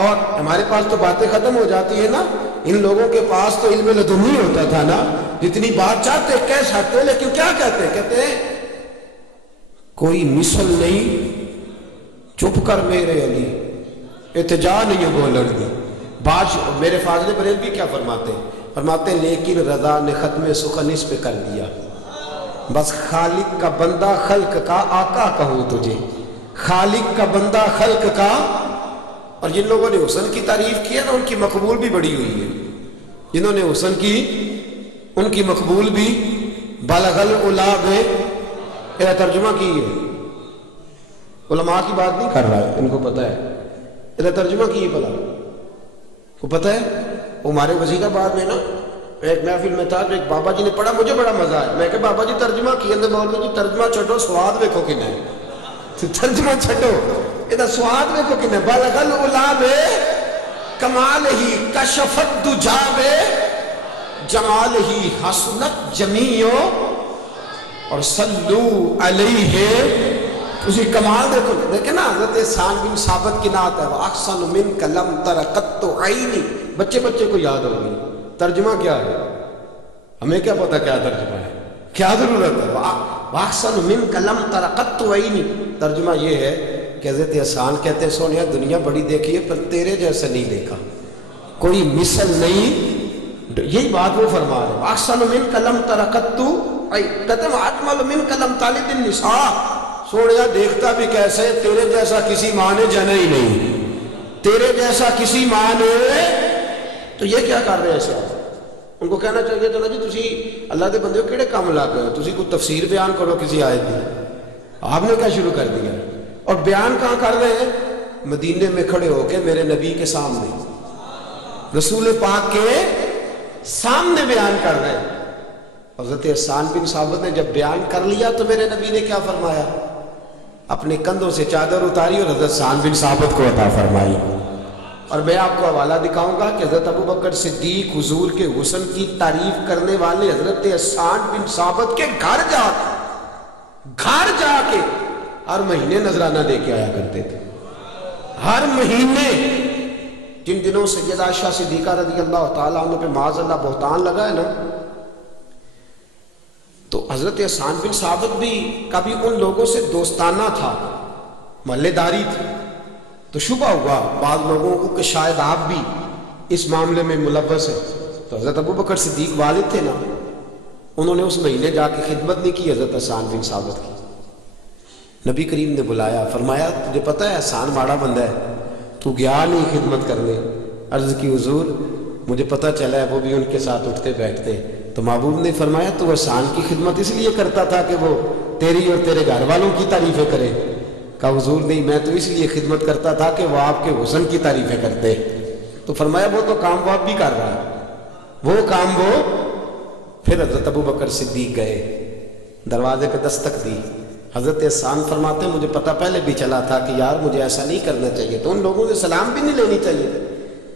اور ہمارے پاس تو باتیں ختم ہو جاتی ہے نا، ان لوگوں کے پاس تو علم لدنی ہوتا تھا نا، جتنی بات چاہتے کہہ سکتے، لیکن کیا کہتے، کہتے ہیں کوئی مثل نہیں، چپ کر میرے علی، اتجا نہیں بولن دی بات۔ میرے فاضل بریلوی کیا فرماتے ہیں، فرماتے ہیں لیکن رضا نے ختم سخن اس پہ کر دیا، بس خالق کا بندہ خلق کا آقا کہوں تجھے، خالق کا بندہ خلق کا۔ اور جن لوگوں نے حسن کی تعریف کی ہے نا، ان کی مقبول بھی بڑی ہوئی ہے، جنہوں نے حسن کی ان کی مقبول بھی بالغ العلا میں ترجمہ کی ہے۔ علماء کی بات نہیں کر رہا ہے، ان کو پتہ ہے ترجمہ کی ہے، بلا کو پتہ ہے۔ ہمارے وزیر آباد میں نا ایک محفل میں تھا، ایک بابا جی نے پڑھا، مجھے بڑا مزہ آیا، میں کہ بابا جی ترجمہ کی، اندر مولوی جی ترجمہ چھوڑو سواد دیکھو کہ نہیں، ترجمہ چھوڑو ادھر سواد دیکھو کہ نہیں، بالغ العلا بے کمال ہی کشفت دجا بے جمال ہی حسنت جمیع، اور صلو علیہ، اسی کمال دیکھو۔ دیکھیں نا حضرت احسان بن ثابت کی نعت ہے، وَأَحْسَنُ مِنْكَ لَمْ تَرَ قَطُّ عَيْنِي، بچے کو یاد ہوگی ترجمہ کیا ہے، ہمیں کیا پتا کیا ترجمہ ہے، کیا ضرورت ہے۔ وَأَحْسَنُ مِنْكَ لَمْ تَرَ قَطُّ عَيْنِي، ترجمہ یہ ہے کہ حضرت احسان کہتے ہیں سونیا دنیا بڑی دیکھی ہے پر تیرے جیسا نہیں دیکھا، کوئی مثل نہیں، یہی بات وہ فرما رہے ہیں۔ وَأَحْسَنُ مِنْكَ لَمْ تَرَ قَطُّ عَيْنِي، کہتے ہیں وَأَجْمَلُ مِنْكَ لَمْ تَلِدِ النِّسَاءُ، سونیا دیکھتا بھی کیسے، تیرے جیسا کسی ماں نے جنا ہی نہیں، تیرے جیسا کسی ماں نے۔ تو یہ کیا کر رہے ہیں ایسے؟ ان کو کہنا چاہیے تو نا جی تسی اللہ دے بندے ہو کیڑے کام لگ گئے ہو، تسی کوئی تفسیر بیان کرو کسی آیت کی، آپ نے کیا شروع کر دیا؟ اور بیان کہاں کر رہے ہیں؟ مدینے میں کھڑے ہو کے میرے نبی کے سامنے، رسول پاک کے سامنے بیان کر رہے ہیں۔ حضرت احسان بن ثابت نے جب بیان کر لیا تو میرے نبی نے کیا فرمایا، اپنے کندھوں سے چادر اتاری اور حضرت احسان بن ثابت کو عطا فرمائی۔ اور میں آپ کو حوالہ دکھاؤں گا کہ حضرت ابو بکر صدیق حضور کے حسن کی تعریف کرنے والے حضرت احسان بن ثابت کے گھر جا کے ہر مہینے نذرانہ دے کے آیا کرتے تھے، ہر مہینے۔ جن دنوں سیدہ عائشہ صدیقہ رضی اللہ تعالیٰ عنہ پہ معاذ اللہ بہتان لگا ہے نا، تو حضرت احسان بن ثابت بھی کبھی ان لوگوں سے دوستانہ تھا، محلے داری تھی، تو شبہ ہوا بعض لوگوں کو کہ شاید آپ بھی اس معاملے میں ملوث ہیں، تو حضرت ابو بکر صدیق والد تھے نا، انہوں نے اس مہینے جا کے خدمت نہیں کی حضرت احسان بن ثابت کی۔ نبی کریم نے بلایا، فرمایا تجھے پتہ ہے احسان ماڑا بندہ ہے، تو گیا نہیں خدمت کرنے؟ عرض کی حضور مجھے پتہ چلا ہے وہ بھی ان کے ساتھ اٹھتے بیٹھتے، تو محبوب نے فرمایا تو احسان کی خدمت اس لیے کرتا تھا کہ وہ تیری اور تیرے گھر والوں کی تعریفیں کرے؟ کہا حضور نہیں، میں تو اس لیے خدمت کرتا تھا کہ وہ آپ کے حسن کی تعریفیں کرتے۔ تو فرمایا وہ تو کام وہ اب بھی کر رہا ہے، وہ کام وہ۔ پھر حضرت ابو بکر صدیق گئے، دروازے پہ دستک دی، حضرت احسان فرماتے مجھے پتہ پہلے بھی چلا تھا کہ یار مجھے ایسا نہیں کرنا چاہیے، تو ان لوگوں سے سلام بھی نہیں لینی چاہیے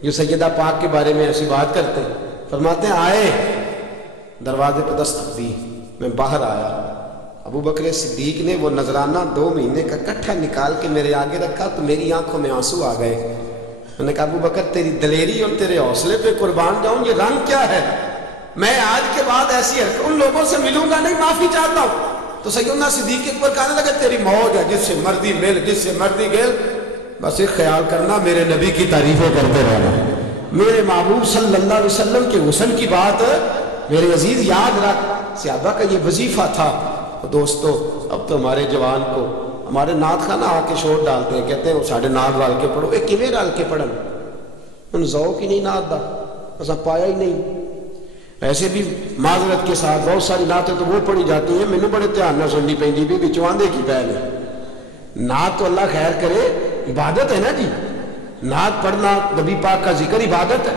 جو سیدہ پاک کے بارے میں ایسی بات کرتے ہیں۔ فرماتے ہیں آئے، دروازے پہ دستک دی، میں باہر آیا، ابو بکر صدیق نے وہ نذرانہ 2 مہینے کا کٹھا نکال کے میرے آگے رکھا تو میری آنکھوں میں آنسو آ گئے۔ میں نے کہا ابو بکر تیری دلیری اور تیرے حوصلے پہ قربان جاؤں، یہ رنگ کیا ہے؟ میں آج کے بعد ایسی ان لوگوں سے ملوں گا نہیں، معافی چاہتا ہوں۔ تو سیدنا صدیق اکبر کہنے لگے تیری موج ہے، جس سے مرضی مل، جس سے مرضی گل، بس ایک خیال کرنا، میرے نبی کی تعریفیں کرتے رہنا، میرے محبوب صلی اللہ علیہ وسلم کے غسل کی بات میرے عزیز یاد رکھ۔ صحابہ کا یہ وظیفہ تھا۔ دوستو اب تو ہمارے جوان کو ہمارے نعت خانہ آ کے شور ڈالتے ہیں، کہتے ہیں وہ ساڑھے نعت رل کے پڑھو۔ ایک کیویں رل کے پڑھن، ان ذوق ہی نہیں نعت دا، ایسا پایا ہی نہیں۔ ایسے بھی معذرت کے ساتھ بہت ساری نعتیں تو وہ پڑھی جاتی ہیں، مینوں بڑے دھیان نہ سننی پہندی بھی وچوں آندے کی پے نے۔ نعت تو اللہ خیر کرے عبادت ہے نا جی، نعت پڑھنا نبی پاک کا ذکر عبادت ہے۔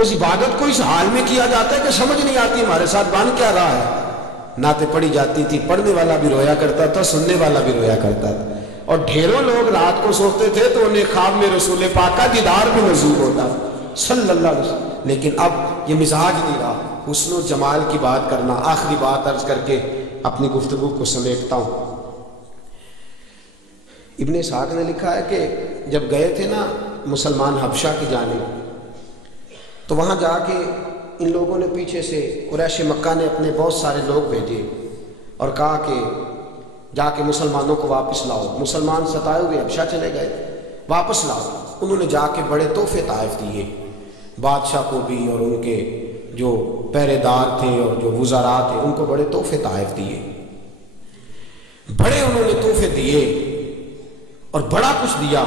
اس عبادت کو اس حال میں کیا جاتا ہے کہ سمجھ نہیں آتی ہمارے ساتھ بن کیا رہا ہے۔ نعتیں پڑھی جاتی تھی، پڑھنے والا بھی رویا کرتا تھا، سننے والا بھی رویا کرتا تھا، اور ڈھیروں لوگ رات کو سوتے تھے تو انہیں خواب میں رسول پاک کا دیدار بھی نصیب ہوتا صلی اللہ علیہ وسلم۔ لیکن اب یہ مزاج نہیں رہا حسن و جمال کی بات کرنا۔ آخری بات عرض کر کے اپنی گفتگو کو سمیٹتا ہوں۔ ابن اسحاق نے لکھا ہے کہ جب گئے تھے نا مسلمان حبشہ کی جانب، تو وہاں جا کے ان لوگوں نے پیچھے سے قریش مکہ نے اپنے بہت سارے لوگ بھیجے اور کہا کہ جا کے مسلمانوں کو واپس لاؤ۔ مسلمان ستائے ہوئے حبشہ چلے گئے، واپس لاؤ۔ انہوں نے جا کے بڑے تحفے طائف دیے، بادشاہ کو بھی اور ان کے جو پہرے دار تھے اور جو وزراء تھے ان کو بڑے تحفے طائف دیے، بڑے انہوں نے تحفے دیے اور بڑا کچھ دیا۔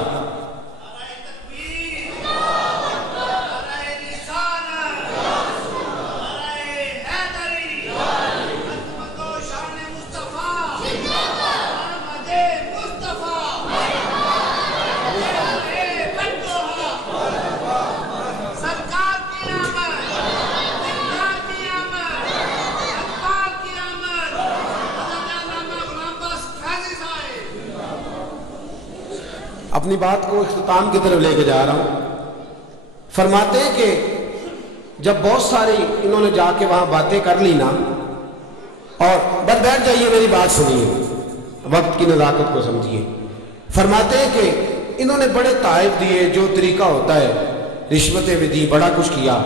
اپنی بات کو اختتام کی طرف لے کے جا رہا ہوں۔ فرماتے ہیں کہ جب بہت ساری انہوں نے جا کے وہاں باتیں کر لی نا، اور بس بیٹھ جائیے میری بات سنیے، وقت کی نزاکت کو سمجھیے۔ فرماتے ہیں کہ انہوں نے بڑے طائف دیے، جو طریقہ ہوتا ہے رشوتیں بھی دی، بڑا کچھ کیا،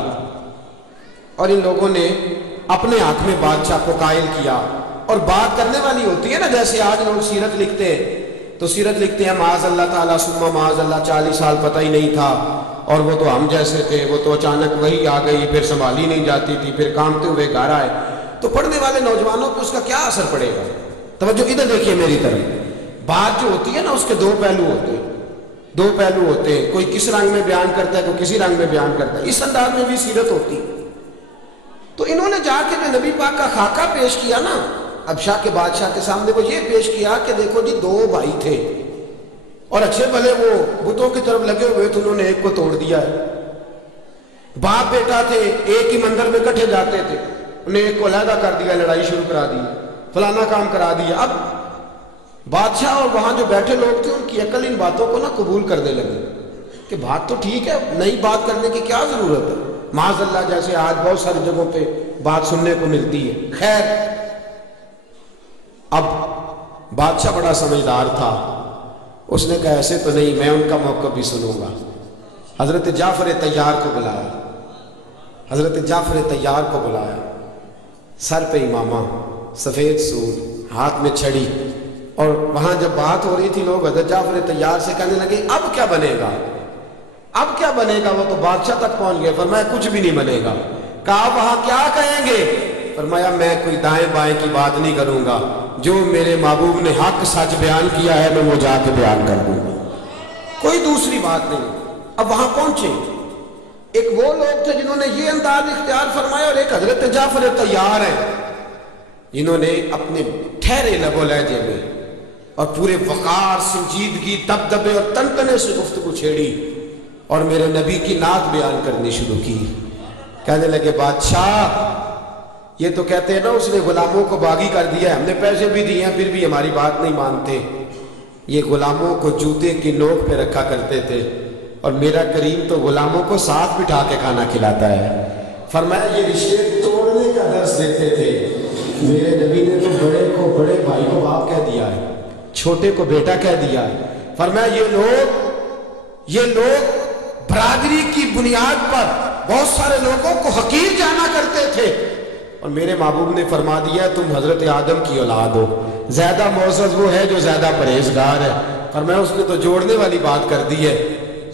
اور ان لوگوں نے اپنے ہاتھ میں بادشاہ کو قائل کیا۔ اور بات کرنے والی ہوتی ہے نا، جیسے آج لوگ سیرت لکھتے ہیں تو سیرت لکھتے ہیں معاذ اللہ تعالیٰ ثم معاذ اللہ 40 سال پتہ ہی نہیں تھا، اور وہ تو ہم جیسے تھے، وہ تو اچانک وہی آ گئی، پھر سنبھالی نہیں جاتی تھی، پھر کامتے ہوئے گھر آئے۔ تو پڑھنے والے نوجوانوں کو اس کا کیا اثر پڑے گا؟ توجہ ادھر دیکھیے میری طرف۔ بات جو ہوتی ہے نا اس کے دو پہلو ہوتے ہیں، دو پہلو ہوتے ہیں، کوئی کس رنگ میں بیان کرتا ہے، کوئی کسی رنگ میں بیان کرتا ہے۔ اس انداز میں بھی سیرت ہوتی ہے۔ تو انہوں نے جا کے جو نبی پاک کا خاکہ پیش کیا نا حبشہ کے بادشاہ کے سامنے، وہ یہ پیش کیا کہ دیکھو جی، دو بھائی تھے اور اچھے بھلے وہ بتوں کی طرف لگے ہوئے تھے، انہوں نے ایک کو توڑ دیا ہے۔ باپ بیٹا تھے، ایک ہی مندر میں کٹھے جاتے تھے، انہیں ایک کو علیحدہ کر دیا، لڑائی شروع کرا دی، فلانا کام کرا دیا۔ اب بادشاہ اور وہاں جو بیٹھے لوگ تھے ان کی عقل ان باتوں کو نہ قبول کرنے لگے کہ بات تو ٹھیک ہے، نئی بات کرنے کی کیا ضرورت ہے، معاذ اللہ جیسے آج بہت ساری جگہوں پہ بات سننے کو ملتی ہے۔ خیر، اب بادشاہ بڑا سمجھدار تھا، اس نے کہا ایسے تو نہیں، میں ان کا موقف بھی سنوں گا۔ حضرت جعفر طیار کو بلایا، حضرت جعفر طیار کو بلایا، سر پہ امامہ، سفید سوٹ، ہاتھ میں چھڑی، اور وہاں جب بات ہو رہی تھی لوگ حضرت جعفر طیار سے کہنے لگے اب کیا بنے گا، اب کیا بنے گا؟ وہ تو بادشاہ تک پہنچ گئے۔ فرمایا کچھ بھی نہیں بنے گا۔ کہا وہاں کیا کہیں گے؟ فرمایا میں کوئی دائیں بائیں کی بات نہیں کروں گا، جو میرے محبوب نے حق سچ بیان کیا ہے میں وہ جا کے بیان کر دوں گا، کوئی دوسری بات نہیں۔ اب وہاں پہنچے، ایک وہ لوگ تھے جنہوں نے یہ انداز اختیار فرمایا، اور ایک حضرت جعفر طیار ہیں جنہوں نے اپنے ٹھہرے لب و لہجے میں اور پورے وقار، سنجیدگی، دبدبے اور تنتنے سے گفتگو چھیڑی اور میرے نبی کی نعت بیان کرنی شروع کی۔ کہنے لگے بادشاہ، یہ تو کہتے ہیں نا اس نے غلاموں کو باغی کر دیا ہے، ہم نے پیسے بھی دیے ہیں پھر بھی ہماری بات نہیں مانتے۔ یہ غلاموں کو جوتے کی نوک پہ رکھا کرتے تھے، اور میرا کریم تو غلاموں کو ساتھ بٹھا کے کھانا کھلاتا ہے۔ فرمایا یہ رشتے توڑنے کا درس دیتے تھے، میرے نبی نے تو بڑے کو بڑے بھائی کو باپ کہہ دیا ہے، چھوٹے کو بیٹا کہہ دیا ہے۔ فرمایا یہ لوگ برادری کی بنیاد پر بہت سارے لوگوں کو حقیر جانا کرتے تھے، اور میرے محبوب نے فرما دیا تم حضرت آدم کی اولاد ہو، زیادہ معزز وہ ہے جو زیادہ پرہیزگار ہے، فرمایا اس نے تو جوڑنے والی بات کر دی ہے۔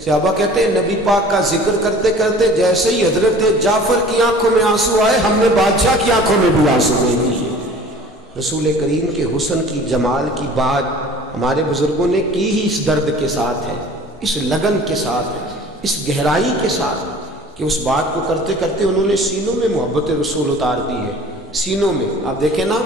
صحابہ کہتے ہیں نبی پاک کا ذکر کرتے کرتے جیسے ہی حضرت جعفر کی آنکھوں میں آنسو آئے، ہم نے بادشاہ کی آنکھوں میں بھی آنسو دے دیے۔ رسول کریم کے حسن کی، جمال کی بات ہمارے بزرگوں نے کی ہی اس درد کے ساتھ ہے، اس لگن کے ساتھ ہے، اس گہرائی کے ساتھ، کہ اس بات کو کرتے کرتے انہوں نے سینوں میں محبت رسول اتار دی ہے، سینوں میں۔ آپ دیکھیں نا،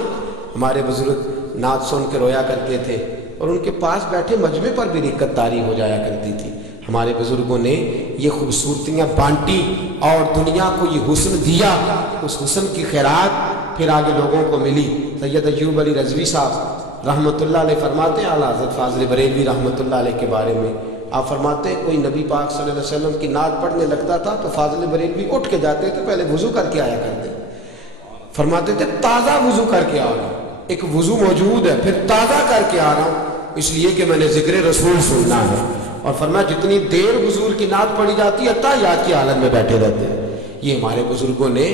ہمارے بزرگ نعت سن کے رویا کرتے تھے اور ان کے پاس بیٹھے مجمع پر بھی رکت طاری ہو جایا کرتی تھی۔ ہمارے بزرگوں نے یہ خوبصورتیاں بانٹی اور دنیا کو یہ حسن دیا، اس حسن کی خیرات پھر آگے لوگوں کو ملی۔ سید ایوب علی رضوی صاحب رحمۃ اللہ علیہ فرماتے ہیں، اعلیٰ حضرت فاضل بریلوی رحمۃ اللہ علیہ کے بارے میں، آپ فرماتے ہیں کوئی نبی پاک صلی اللہ علیہ وسلم کی نعت پڑھنے لگتا تھا تو فاضل بریلوی اٹھ کے جاتے تھے، پہلے وضو کر کے آیا کرتے، فرماتے تھے تازہ وضو کر کے آ رہا ہوں، ایک وضو موجود ہے پھر تازہ کر کے آ رہا ہوں، اس لیے کہ میں نے ذکر رسول سننا ہے۔ اور فرمایا جتنی دیر حضور کی نعت پڑھی جاتی ہے تحیات کی حالت میں بیٹھے رہتے ہیں۔ یہ ہمارے بزرگوں نے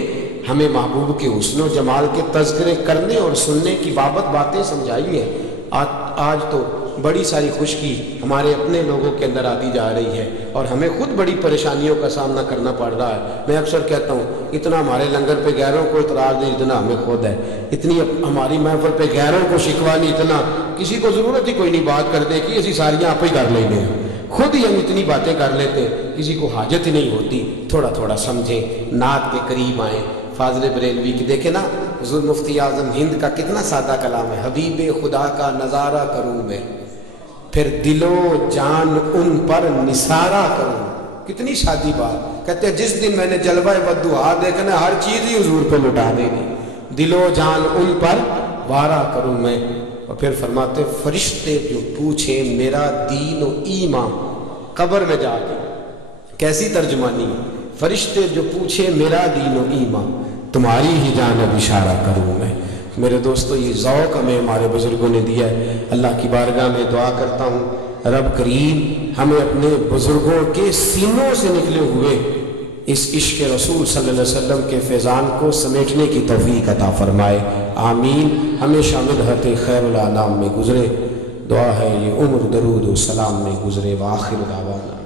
ہمیں محبوب کے حسن و جمال کے تذکرے کرنے اور سننے کی بابت باتیں سمجھائی ہیں۔ آج تو بڑی ساری خشکی ہمارے اپنے لوگوں کے اندر آتی جا رہی ہے اور ہمیں خود بڑی پریشانیوں کا سامنا کرنا پڑ رہا ہے۔ میں اکثر کہتا ہوں اتنا ہمارے لنگر پہ غیروں کو اعتراض نہیں اتنا ہمیں خود ہے، اتنی ہماری محفل پہ غیروں کو شکوہ نہیں اتنا کسی کو ضرورت ہی کوئی نہیں بات کرنے کی، اسی ساریاں آپ ہی کر لیں گے، خود ہی ہم اتنی باتیں کر لیتے ہیں، کسی کو حاجت ہی نہیں ہوتی۔ تھوڑا تھوڑا سمجھیں، نعت کے قریب آئیں۔ فاضل بریلوی کی دیکھیں نا، حضور مفتی اعظم ہند کا کتنا سادہ کلام ہے، حبیب خدا کا نظارہ کروں میں، پھر دل و جان ان پر نثارہ کروں۔ کتنی شادی بات، کہتے ہیں جس دن میں نے جلوہ والدعا دیکھنا ہر چیز ہی حضور پہ لٹا دینی، دل و جان ان پر وارہ کروں میں۔ اور پھر فرماتے فرشتے جو پوچھے میرا دین و ایمان، قبر میں جا کے کیسی ترجمانی، فرشتے جو پوچھے میرا دین و ایمان، تمہاری ہی جانب اشارہ کروں میں۔ میرے دوستو یہ ذوق ہمیں ہمارے بزرگوں نے دیا ہے۔ اللہ کی بارگاہ میں دعا کرتا ہوں رب کریم ہمیں اپنے بزرگوں کے سینوں سے نکلے ہوئے اس عشق رسول صلی اللہ علیہ وسلم کے فیضان کو سمیٹنے کی توفیق عطا فرمائے، آمین۔ ہمیشہ مدحت خیر الانام میں گزرے، دعا ہے یہ عمر درود و سلام میں گزرے، وآخر دعوانا